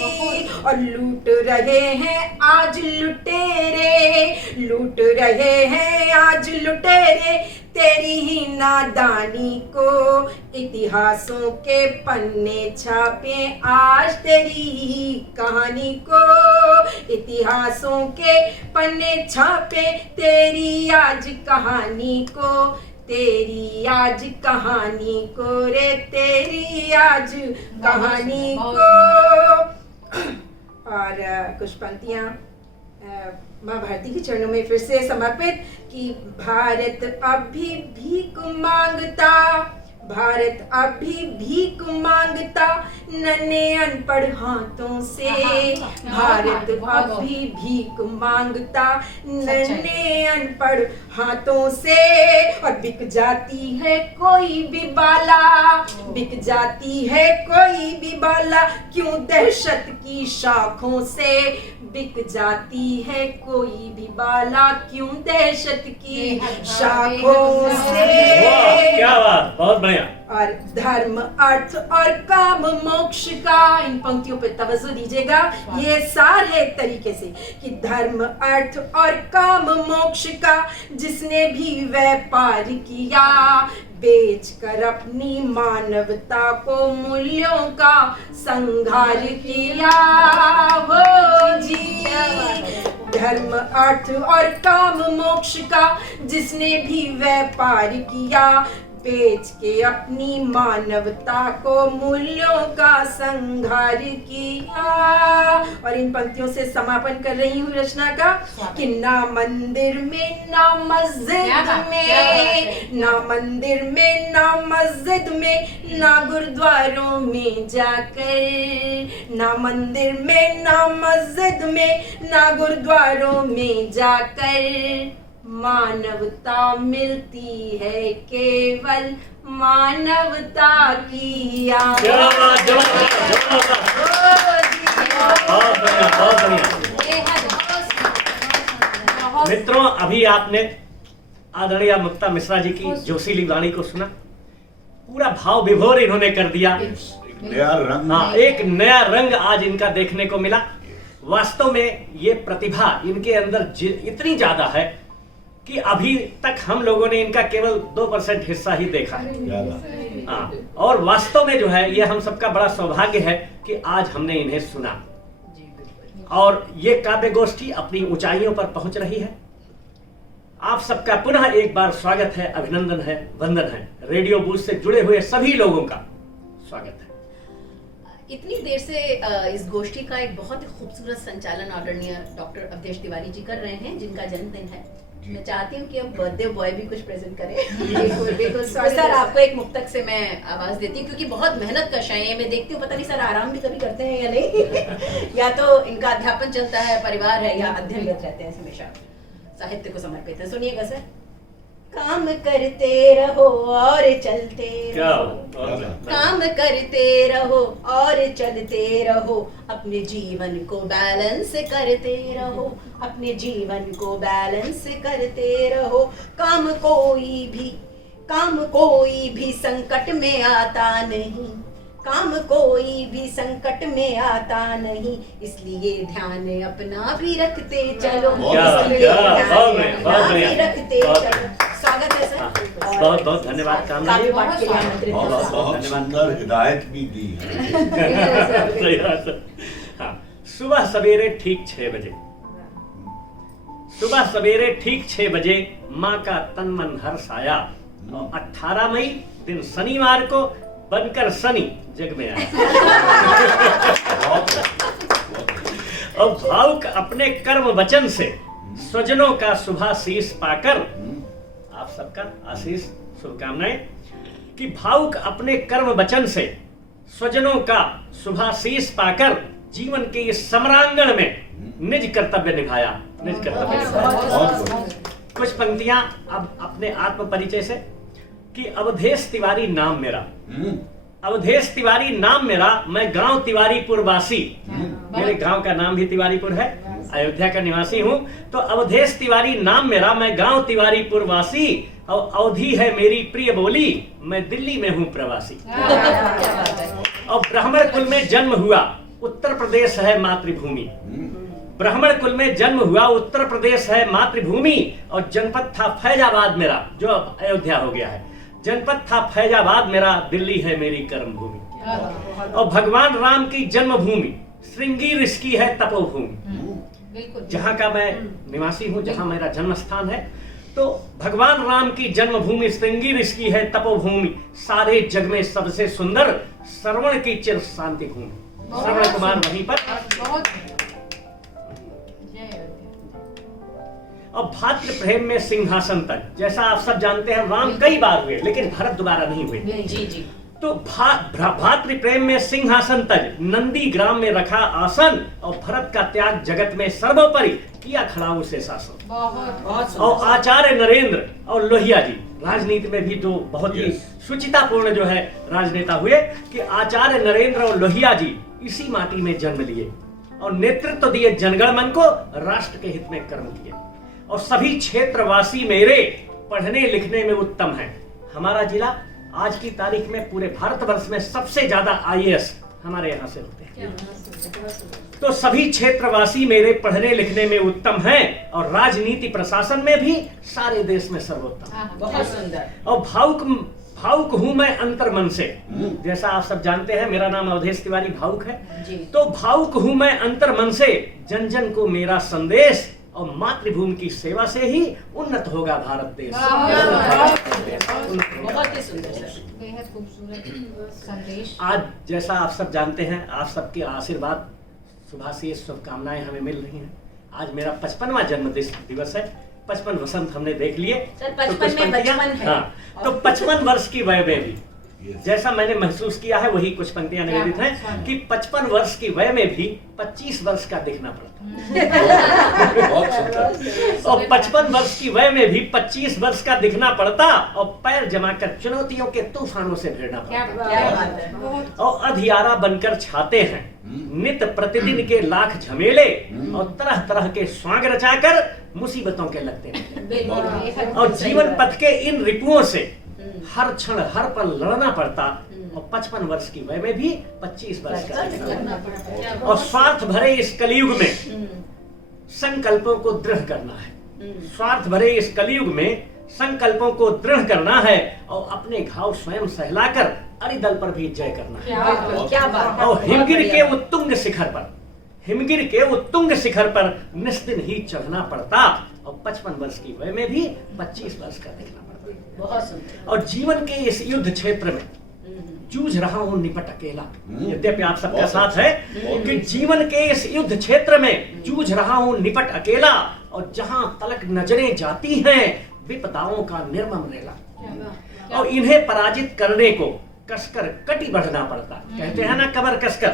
और लूट रहे हैं आज लुटेरे, लूट रहे हैं आज लुटेरे, तेरी ही नादानी को इतिहासों के पन्ने छापे आज, तेरी ही कहानी को इतिहासों के पन्ने छापे, तेरी आज कहानी को, तेरी आज कहानी को रे, तेरी आज कहानी को। और कुछ पंक्तियां माँ भारती के चरणों में फिर से समर्पित कि भारत अभी भीख मांगता, भारत अभी भीख मांगता नन्हे अनपढ़ हाथों से, भारत अभी भीख मांगता नन्हे अनपढ़ हाथों से। और बिक जाती है कोई भी बाला, बिक जाती है कोई भी बाला, क्यों दहशत की शाखों से, बिक जाती है कोई भी बाला, क्यों दहशत की शाखों से। क्या बात, बहुत बढ़िया। और धर्म अर्थ और काम मोक्ष का, इन पंक्तियों पे तवज्जो दीजिएगा, ये सार है एक तरीके से कि धर्म अर्थ और काम मोक्ष का जिसने भी व्यापार किया, बेच कर अपनी मानवता को मूल्यों का संहार किया हो जी। धर्म अर्थ और काम मोक्ष का जिसने भी व्यापार किया, बेच के अपनी मानवता को मूल्यों का संहार किया। और इन पंक्तियों से समापन कर रही हूँ रचना का कि ना मंदिर में ना मस्जिद में, ना मंदिर में ना मस्जिद में, ना गुरुद्वारों में जाकर, ना मंदिर में ना मस्जिद में, ना गुरुद्वारों में जाकर मानवता मिलती है केवल मानवता की याद। मित्रों, अभी आपने आदरणीय मुक्ता मिश्रा जी की जोशीली वाणी को सुना, पूरा भाव विभोर इन्होंने कर दिया, नया रंग। हाँ, एक नया रंग आज इनका देखने को मिला। वास्तव में ये प्रतिभा इनके अंदर इतनी ज्यादा है कि अभी तक हम लोगों ने इनका केवल 2% हिस्सा ही देखा है। हाँ, और वास्तव में जो है ये हम सबका बड़ा सौभाग्य है कि आज हमने इन्हें सुना और ये काव्य गोष्ठी अपनी ऊंचाइयों पर पहुंच रही है। आप सबका पुनः एक बार स्वागत है, अभिनंदन है, वंदन है। रेडियो बूथ से जुड़े हुए सभी लोगों का स्वागत है। इतनी देर से इस गोष्ठी का एक बहुत ही खूबसूरत संचालन आदरणीय डॉक्टर अवधेश तिवारी जी कर रहे हैं, जिनका जन्मदिन है। मैं चाहती हूँ कि अब बर्थडे बॉय भी कुछ प्रेजेंट करे। बिल्कुल बिल्कुल सर, आपको एक मुक्तक से मैं आवाज देती हूँ क्योंकि बहुत मेहनत कश है ये। मैं देखती हूँ, पता नहीं सर आराम भी कभी करते हैं या नहीं। या तो इनका अध्यापन चलता है, परिवार है, या अध्ययनरत रहते हैं, हमेशा साहित्य को समर्पित है। सुनिएगा सर। काम करते रहो और चलते रहो, काम करते रहो और चलते रहो, अपने जीवन को बैलेंस करते रहो, अपने जीवन को बैलेंस करते रहो। काम कोई भी संकट में आता नहीं, काम कोई भी संकट में आता नहीं, इसलिए ध्यान अपना भी रखते चलो, इसलिए ध्यान भी रखते चलो। स्वागत है सर। बहुत बहुत धन्यवाद। काव्य पाठ के लिए आमंत्रित है। बहुत सुंदर हिदायत भी दी है। हाँ, सुबह सवेरे ठीक 6 बजे, सुबह सवेरे ठीक 6 बजे माँ का तन मन हर्ष आया। 18 मई दिन शनिवार को बनकर शनि जग में आया। और भावुक अपने कर्म वचन से स्वजनों का शुभाशीष पाकर, आप सबका आशीष शुभकामनाएं, कि भावुक अपने कर्म वचन से स्वजनों का शुभाशीष पाकर जीवन के इस सम्रांगण में निज कर्तव्य निभाया, निज कर्तव्य निभाया। कुछ पंक्तियां अब अपने आत्म परिचय से। कि अवधेश तिवारी नाम मेरा, अवधेश तिवारी नाम मेरा, मैं गांव तिवारीपुर वासी, मेरे गांव का नाम भी तिवारीपुर है, अयोध्या का निवासी हूं। तो अवधेश तिवारी नाम मेरा, मैं गांव तिवारीपुर वासी, और अवधि है मेरी प्रिय बोली, मैं दिल्ली में हूं प्रवासी। और ब्राह्मण कुल में जन्म हुआ, उत्तर प्रदेश है मातृभूमि। ब्राह्मण कुल में जन्म हुआ, उत्तर प्रदेश है मातृभूमि। और जनपद था फैजाबाद मेरा, जो अब अयोध्या हो गया है। जनपद था फैजाबाद मेरा, दिल्ली है मेरी कर्मभूमि। और भगवान राम की जन्मभूमि श्रृंगी ऋषि है तपोभूमि, जहाँ का मैं निवासी हूँ, जहाँ मेरा जन्म स्थान है। तो भगवान राम की जन्मभूमि श्रृंगी ऋषि है तपोभूमि, सारे जग में सबसे सुंदर श्रवण की चिर शांति भूमि। श्रवण कुमार वहीं पर। और भातृ प्रेम में सिंहासन तक, जैसा आप सब जानते हैं राम कई बार हुए, लेकिन भरत दोबारा नहीं हुए। जी जी। तो भातृ प्रेम में सिंहासन तक, नंदी ग्राम में रखा आसन, और भरत का त्याग जगत में सर्वोपरि, किया खड़ा उसे शासन। बहुत और आचार्य नरेंद्र और लोहिया जी, राजनीति में भी दो बहुत ही शुचितापूर्ण जो है राजनेता हुए, कि आचार्य नरेंद्र और लोहिया जी इसी माटी में जन्म लिए और नेतृत्व दिए जनगण मन को, राष्ट्र के हित में कर्म किए। और सभी क्षेत्रवासी मेरे पढ़ने लिखने में उत्तम हैं। हमारा जिला आज की तारीख में पूरे भारतवर्ष में सबसे ज्यादा IAS हमारे यहाँ से होते हैं। तो सभी क्षेत्रवासी मेरे पढ़ने लिखने में उत्तम हैं, और राजनीति प्रशासन में भी सारे देश में सर्वोत्तम। बहुत सुंदर। और भावुक हूं मैं अंतर मन से, जैसा आप सब जानते हैं मेरा नाम अवधेश तिवारी भावुक है। तो भावुक हूं मैं अंतर मन से, जन जन को मेरा संदेश, और मातृभूमि की सेवा से ही उन्नत होगा भारत देश। बहुत ही सुंदर सर, बेहद खूबसूरत संदेश। आज जैसा आप सब जानते हैं, आप सबके आशीर्वाद, शुभाशीष, शुभकामनाएं हमें मिल रही हैं। आज मेरा 55वां जन्म दिवस है। 55 वसंत हमने देख लिए। सर 55 में बचपन है। हाँ, तो 55 वर्ष की वय में भी जैसा मैंने महसूस किया है, वही कुछ पंक्तियां निवेदित हैं कि 55 वर्ष की वय में भी 25 वर्ष का दिखना पड़ता। और 55 वर्ष की वय में भी 25 वर्ष का दिखना पड़ता, और पैर जमाकर चुनौतियों के तूफानों से भिड़ना पड़ता। और अधियारा बनकर छाते हैं नित प्रतिदिन के लाख झमेले, और तरह तरह के स्वांग रचाकर मुसीबतों के लगते हैं। और जीवन पथ के इन रिपुओं से हर क्षण हर पल लड़ना पड़ता, और 55 वर्ष की वय में भी 25 वर्ष का दिखना पड़ता। और स्वार्थ भरे इस कलयुग में संकल्पों को दृढ़ करना है। स्वार्थ भरे इस कलयुग में संकल्पों को दृढ़ करना है, और अपने घाव स्वयं सहलाकर अरिदल पर भी जय करना है। क्या बात है। और हिमगिर के उत्तुंग शिखर पर निस्दिन ही चढ़ना पड़ता, और 55 वर्ष की वय में भी 25 वर्ष का दिखना पड़ता। बहुत सुंदर। और जीवन के इस युद्ध क्षेत्र में जूझ रहा हूं निपट अकेला, यद्यपि आप सबका साथ है कि जीवन के इस युद्ध क्षेत्र में जूझ रहा हूं निपट अकेला, और जहां तलक नजरें जाती हैं विपदाओं का निर्मम रेला। और इन्हें पराजित करने को कसकर कटी बढ़ना पड़ता, कहते हैं ना कमर कसकर।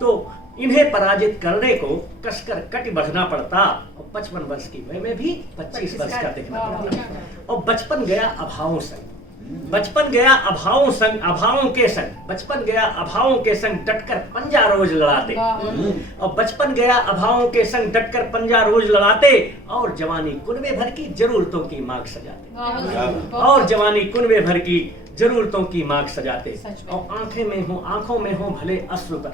तो इन्हें पराजित करने को कसकर कटी बढ़ना पड़ता, और 55 वर्ष की वय में भी 25 वर्ष का दिखना पड़ता। और बचपन गया अभावों संग, बचपन गया अभावों संग, अभावों के संग, बचपन गया अभावों के संग डटकर पंजा रोज लड़ाते। और बचपन गया अभावों के संग डटकर पंजा रोज लड़ाते, और जवानी कुनबे भर की जरूरतों की मांग सजाते। और जवानी कुनबे भर की जरूरतों की मांग सजाते। और आंखों में हो भले अश्रु पर,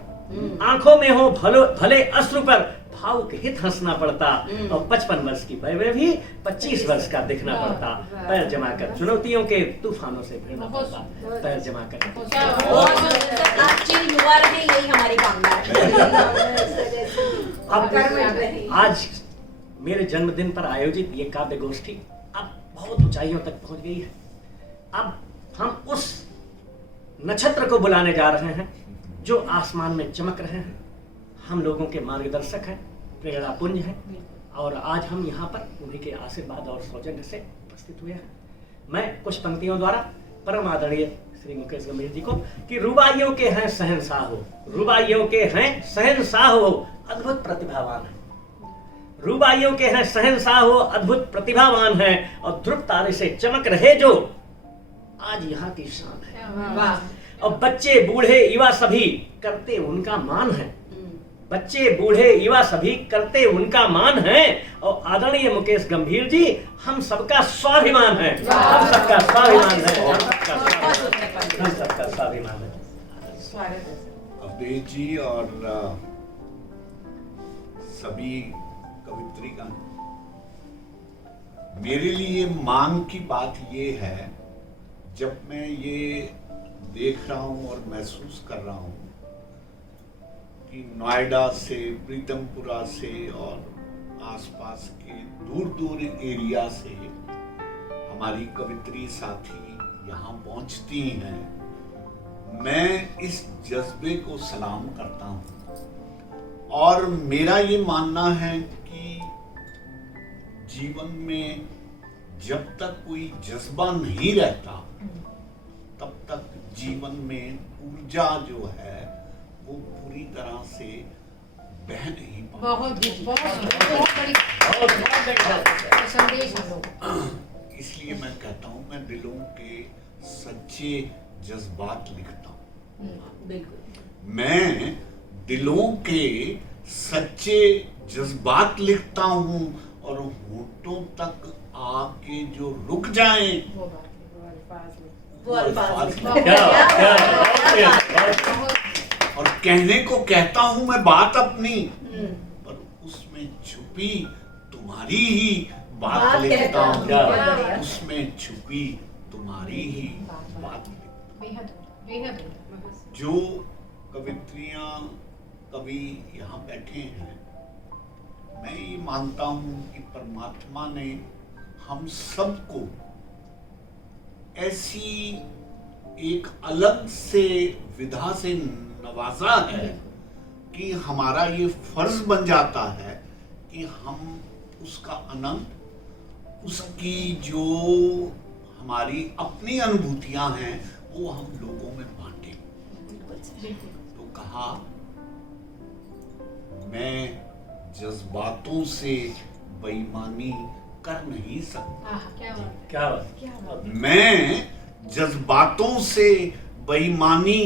आंखों में हो भले अश्रु पर भावुक हित हंसना पड़ता। और 55 वर्ष की वय में भी 25 वर्ष का दिखना पड़ता। पैर जमाकर चुनौतियों के तूफानों से भिड़ना पड़ता, पैर जमाकर। आप चिर युवा रहे, यही हमारी कामना है। आज मेरे जन्मदिन पर आयोजित ये काव्य गोष्ठी अब बहुत ऊंचाइयों तक पहुंच गई है। अब हम उस नक्षत्र को बुलाने जा रहे हैं जो आसमान में चमक रहे हैं, हम लोगों के मार्गदर्शक हैं, प्रेरणा पुंज हैं। और आज हम यहाँ पर उन्हीं के आशीर्वाद और सौजन्य से उपस्थित हुए हैं। मैं कुछ पंक्तियों द्वारा परम आदरणीय श्री मुकेश गंभीर जी को कि रुबाइयों के हैं शहंशाह हो, रुबाइयों के हैं शहंशाह हो, अद्भुत प्रतिभावान है। रुबाइयों के हैं शहंशाह हो, अद्भुत प्रतिभावान है, और ध्रुव तारे से चमक रहे जो आज यहाँ की शान है। वाह। और बच्चे बूढ़े युवा सभी करते उनका मान है, बच्चे बूढ़े युवा सभी करते उनका मान है। और आदरणीय मुकेश गंभीर जी हम सबका स्वाभिमान है, हम सबका स्वाभिमान है, हम सबका स्वाभिमान है। स्वागत है। अवधेश जी और सभी कवित्रीगण, मेरे लिए मान की बात ये है, जब मैं ये देख रहा हूँ और महसूस कर रहा हूँ कि नोएडा से, प्रीतमपुरा से और आसपास के दूर दूर एरिया से हमारी कवित्री साथी यहाँ पहुँचती हैं, मैं इस जज्बे को सलाम करता हूँ। और मेरा ये मानना है कि जीवन में जब तक कोई जज्बा नहीं रहता तब तक जीवन में ऊर्जा जो है वो पूरी तरह से बह नहीं पाती। बहुत बड़ी संदेश हम लोग। इसलिए मैं कहता हूँ, मैं दिलों के सच्चे जज्बात लिखता हूँ। बिल्कुल। मैं दिलों के सच्चे जज्बात लिखता हूँ और होठों तक आके जो रुक जाएं वो अल्फाज और कहने को कहता हूँ मैं बात अपनी, पर उसमें छुपी तुम्हारी ही बात लिखता हूँ, उसमें छुपी तुम्हारी ही बात लिखता हूँ। जो कवित्रियां कवि यहाँ बैठे हैं, मैं ये मानता हूँ कि परमात्मा ने हम सबको ऐसी एक अलग से विधा से नवाजा है कि हमारा ये फर्ज बन जाता है कि हम उसका आनंद, उसकी जो हमारी अपनी अनुभूतियां हैं वो हम लोगों में बांटें। तो कहा, मैं जज्बातों से बेईमानी कर नहीं सकता। क्या बात। मैं जज्बातों से बेईमानी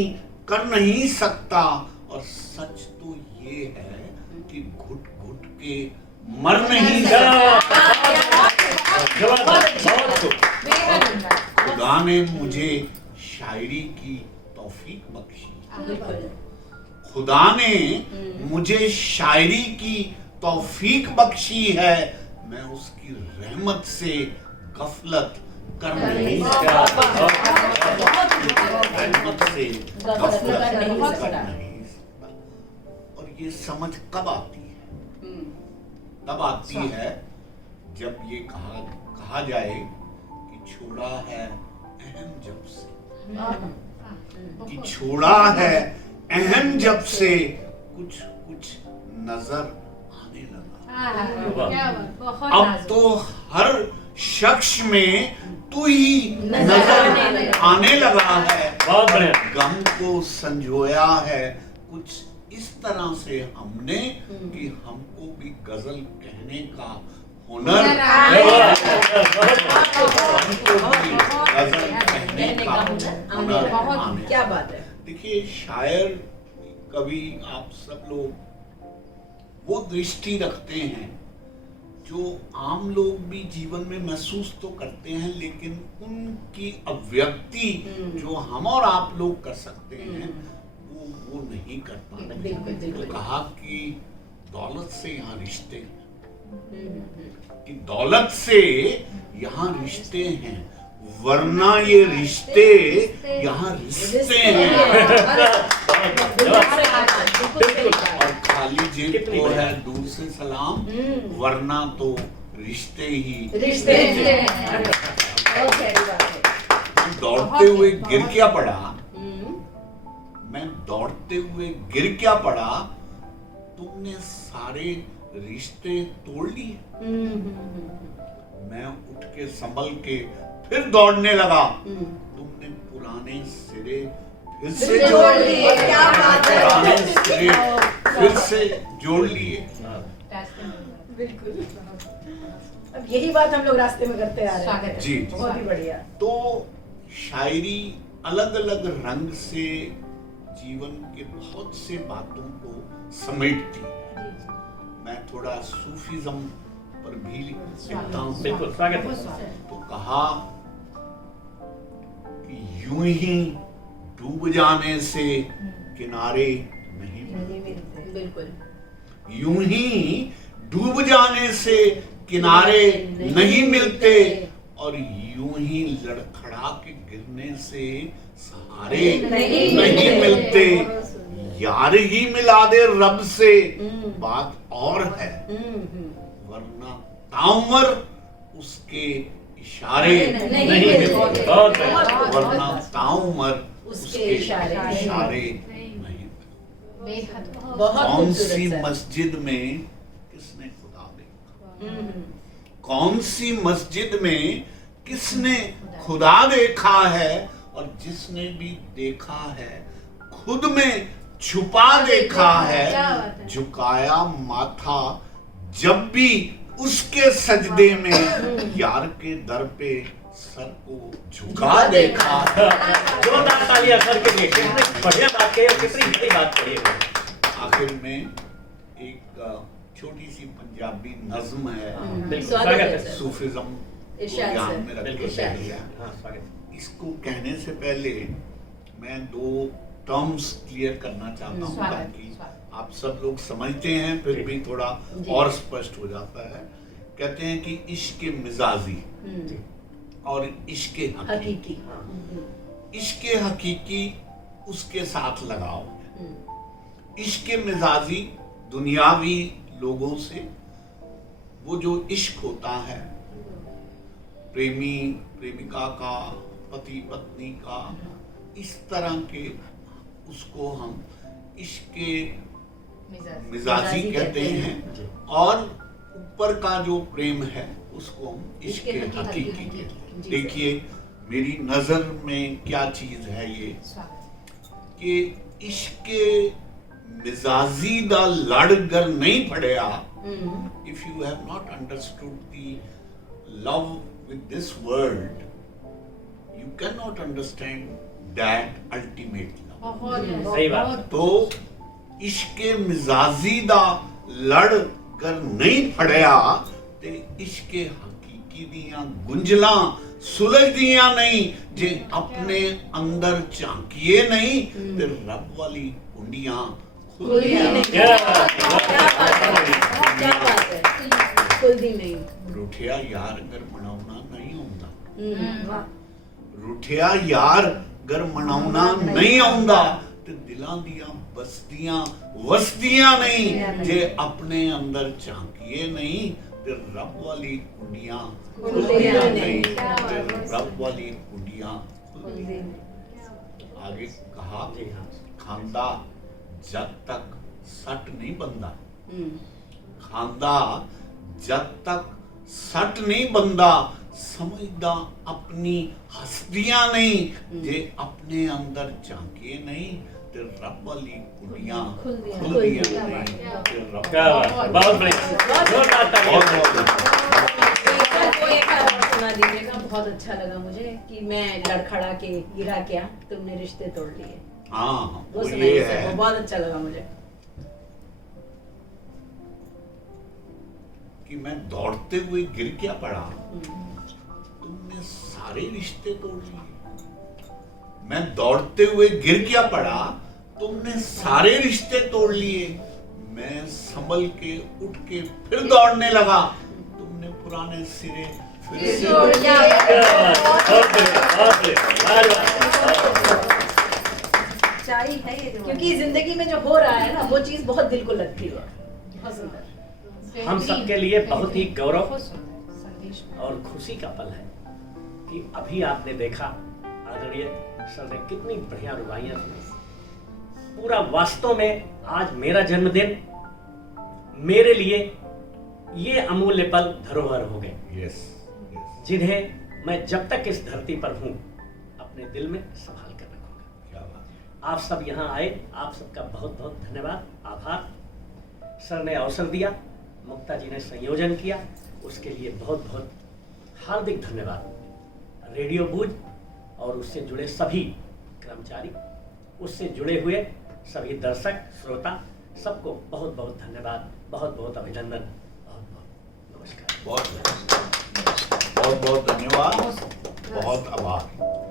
कर नहीं सकता, और सच तो ये है कि घुट घुट के मर नहीं सकता। खुदा ने मुझे शायरी की तौफीक बख्शी, खुदा ने मुझे शायरी की तौफीक बख्शी है, मैं उसकी रहमत से गफलत कर नहीं सकता। रहमत से गफलत कर नहीं सकता। और ये समझ कब आती है? तब आती है जब ये कहा जाए कि छोड़ा है अहम जब से, कि छोड़ा है अहम जब से कुछ कुछ नजर आने लगा। अब तो हर शख्स में तू ही नजर आने लगा है। बहुत बढ़िया। गम को संजोया है कुछ इस तरह से हमने कि हमको भी गजल कहने का हुनर, हमको भी गजल कहने का हुनर आने। क्या बात है। देखिए, शायर, कवि, आप सब लोग वो दृष्टि रखते हैं जो आम लोग भी जीवन में महसूस तो करते हैं, लेकिन उनकी अभिव्यक्ति जो हम और आप लोग कर सकते हैं वो नहीं कर पाते। तो कहा कि दौलत से यहाँ रिश्ते, कि दौलत से यहाँ रिश्ते हैं, वरना ये रिश्ते यहाँ रिश्ते हैं। और खाली जेब को है दूर से सलाम, वरना तो रिश्ते ही रिश्ते हैं। दौड़ते हुए गिर क्या पड़ा, मैं दौड़ते हुए गिर क्या पड़ा, तुमने सारे रिश्ते तोड़ लिए। मैं उठ के संभल के फिर दौड़ने लगा, तुमने पुराने सिरे फिर से जोड़ लिए। क्या बात है। पुराने सिरे फिर से जोड़ लिए। बिल्कुल। अब यही बात हम लोग रास्ते में करते आ रहे हैं। जी, बहुत ही बढ़िया। तो शायरी अलग अलग रंग से जीवन के बहुत से बातों को समेटती है। मैं थोड़ा सूफीज्म पर भी लिखता हूँ। बिल्कुल स्वागत है। तो कहा कि यूं ही डूब जाने से किनारे नहीं मिलते। बिल्कुल। यूं ही डूब जाने से किनारे नहीं मिलते और यूं ही लड़खड़ा के गिरने से सहारे नहीं मिलते। यार ही मिला दे रब से बात और है, वरना ताउमर उसके इशारे नहीं मिलते। वरना ताउमर उसके इशारे नहीं मिलते। कौन सी मस्जिद में किसने खुदा देखा? कौन सी मस्जिद में किसने खुदा देखा है? और जिसने भी देखा है खुद में छुपा देखा है। झुकाया माथा जब भी उसके सजदे में यार के दर पे सर को झुका देखा। जोरदार तालियां सर के लिए। बढ़िया बात कही और कितनी बड़ी बात कही है। आखिर में एक छोटी सी पंजाबी नज्म है, सूफीज्म ध्यान में रखते हुए। इसको कहने से पहले मैं दो टर्म्स क्लियर करना चाहता हूँ ताकि आप सब लोग समझते हैं, फिर भी थोड़ा और स्पष्ट हो जाता है। कहते हैं कि इश्क मिजाजी और इश्क हकीकी। इश्क हकीकी उसके साथ लगाओ। इश्क मिजाजी दुनियावी लोगों से, वो जो इश्क होता है प्रेमी प्रेमिका का, पति पत्नी का, इस तरह के, उसको हम इश्क मिजाजी कहते हैं। और ऊपर का जो प्रेम है उसको हम इश्क हकीकी कहते हैं। देखिए मेरी नजर में क्या चीज है ये, कि इश्क मिजाजी दा लड़ गर नहीं पड़िया। If you have not understood the love with this world, you cannot understand that ultimate love। सही बात। तो इश्क मिजाजी दा लड़ कर नहीं फड़िया ते इश्क हकीकी दियां गुंजलां सुलझदियां नहीं। जे अपने अंदर झांकिए नहीं ते रब वाली कुंडियां खुलदियां नहीं। रूठिया यार अगर मनाउना नहीं आउंदा, रूठिया यार अगर मनाउना नहीं आउंदा ते दिलां दियां बस्तियां वसदियां नहीं। जे अपने अंदर झांकिए नहीं ते रब वाली कुंडियां खुलदियां नहीं। ते रब वाली कुंडियां खुलदियां नहीं। आगे कहा खांदा जब तक सट नहीं बनदा, खांदा जब तक सट नहीं बंदा, समझदा अपनी हस्तियां नहीं। जे अपने अंदर झांके नहीं ते रब वाली कुड़ियां खुलदियां नहीं। क्या बात, बहुत बढ़िया, जोरदार तालियां। बहुत अच्छा लगा मुझे कि मैं लड़खड़ा के गिरा क्या, तुमने रिश्ते तोड़ लिए। हाँ, वो सुनाइए सर, वो बहुत अच्छा लगा मुझे। कि मैं दौड़ते हुए गिर क्या पड़ा, तुमने सारे रिश्ते तोड़ लिए। मैं दौड़ते हुए गिर क्या पड़ा, तुमने सारे रिश्ते तोड़ लिए। मैं संभल के उठ के फिर दौड़ने लगा, तुमने पुराने सिरे फिर से तोड़ लिए। क्योंकि जिंदगी में जो हो रहा है ना, वो चीज बहुत दिल को लगती है। बहुत सुंदर। हम सबके लिए बहुत ही गौरव और खुशी का पल है कि अभी आपने देखा आदरणीय सर ने कितनी बढ़िया रुबाइयां सुनाई। पूरा वास्तव में आज मेरा जन्मदिन मेरे लिए ये अमूल्य पल धरोहर हो गए, जिन्हें मैं जब तक इस धरती पर हूँ अपने दिल में संभाल कर रखूंगा। आप सब यहाँ आए, आप सबका बहुत बहुत धन्यवाद, आभार। सर ने अवसर दिया, मुक्ता जी ने संयोजन किया, उसके लिए बहुत बहुत हार्दिक धन्यवाद। रेडियो बूझ और उससे जुड़े सभी कर्मचारी, उससे जुड़े हुए सभी दर्शक श्रोता, सबको बहुत बहुत धन्यवाद, बहुत बहुत अभिनंदन, बहुत बहुत नमस्कार। बहुत बहुत धन्यवाद, बहुत आभार।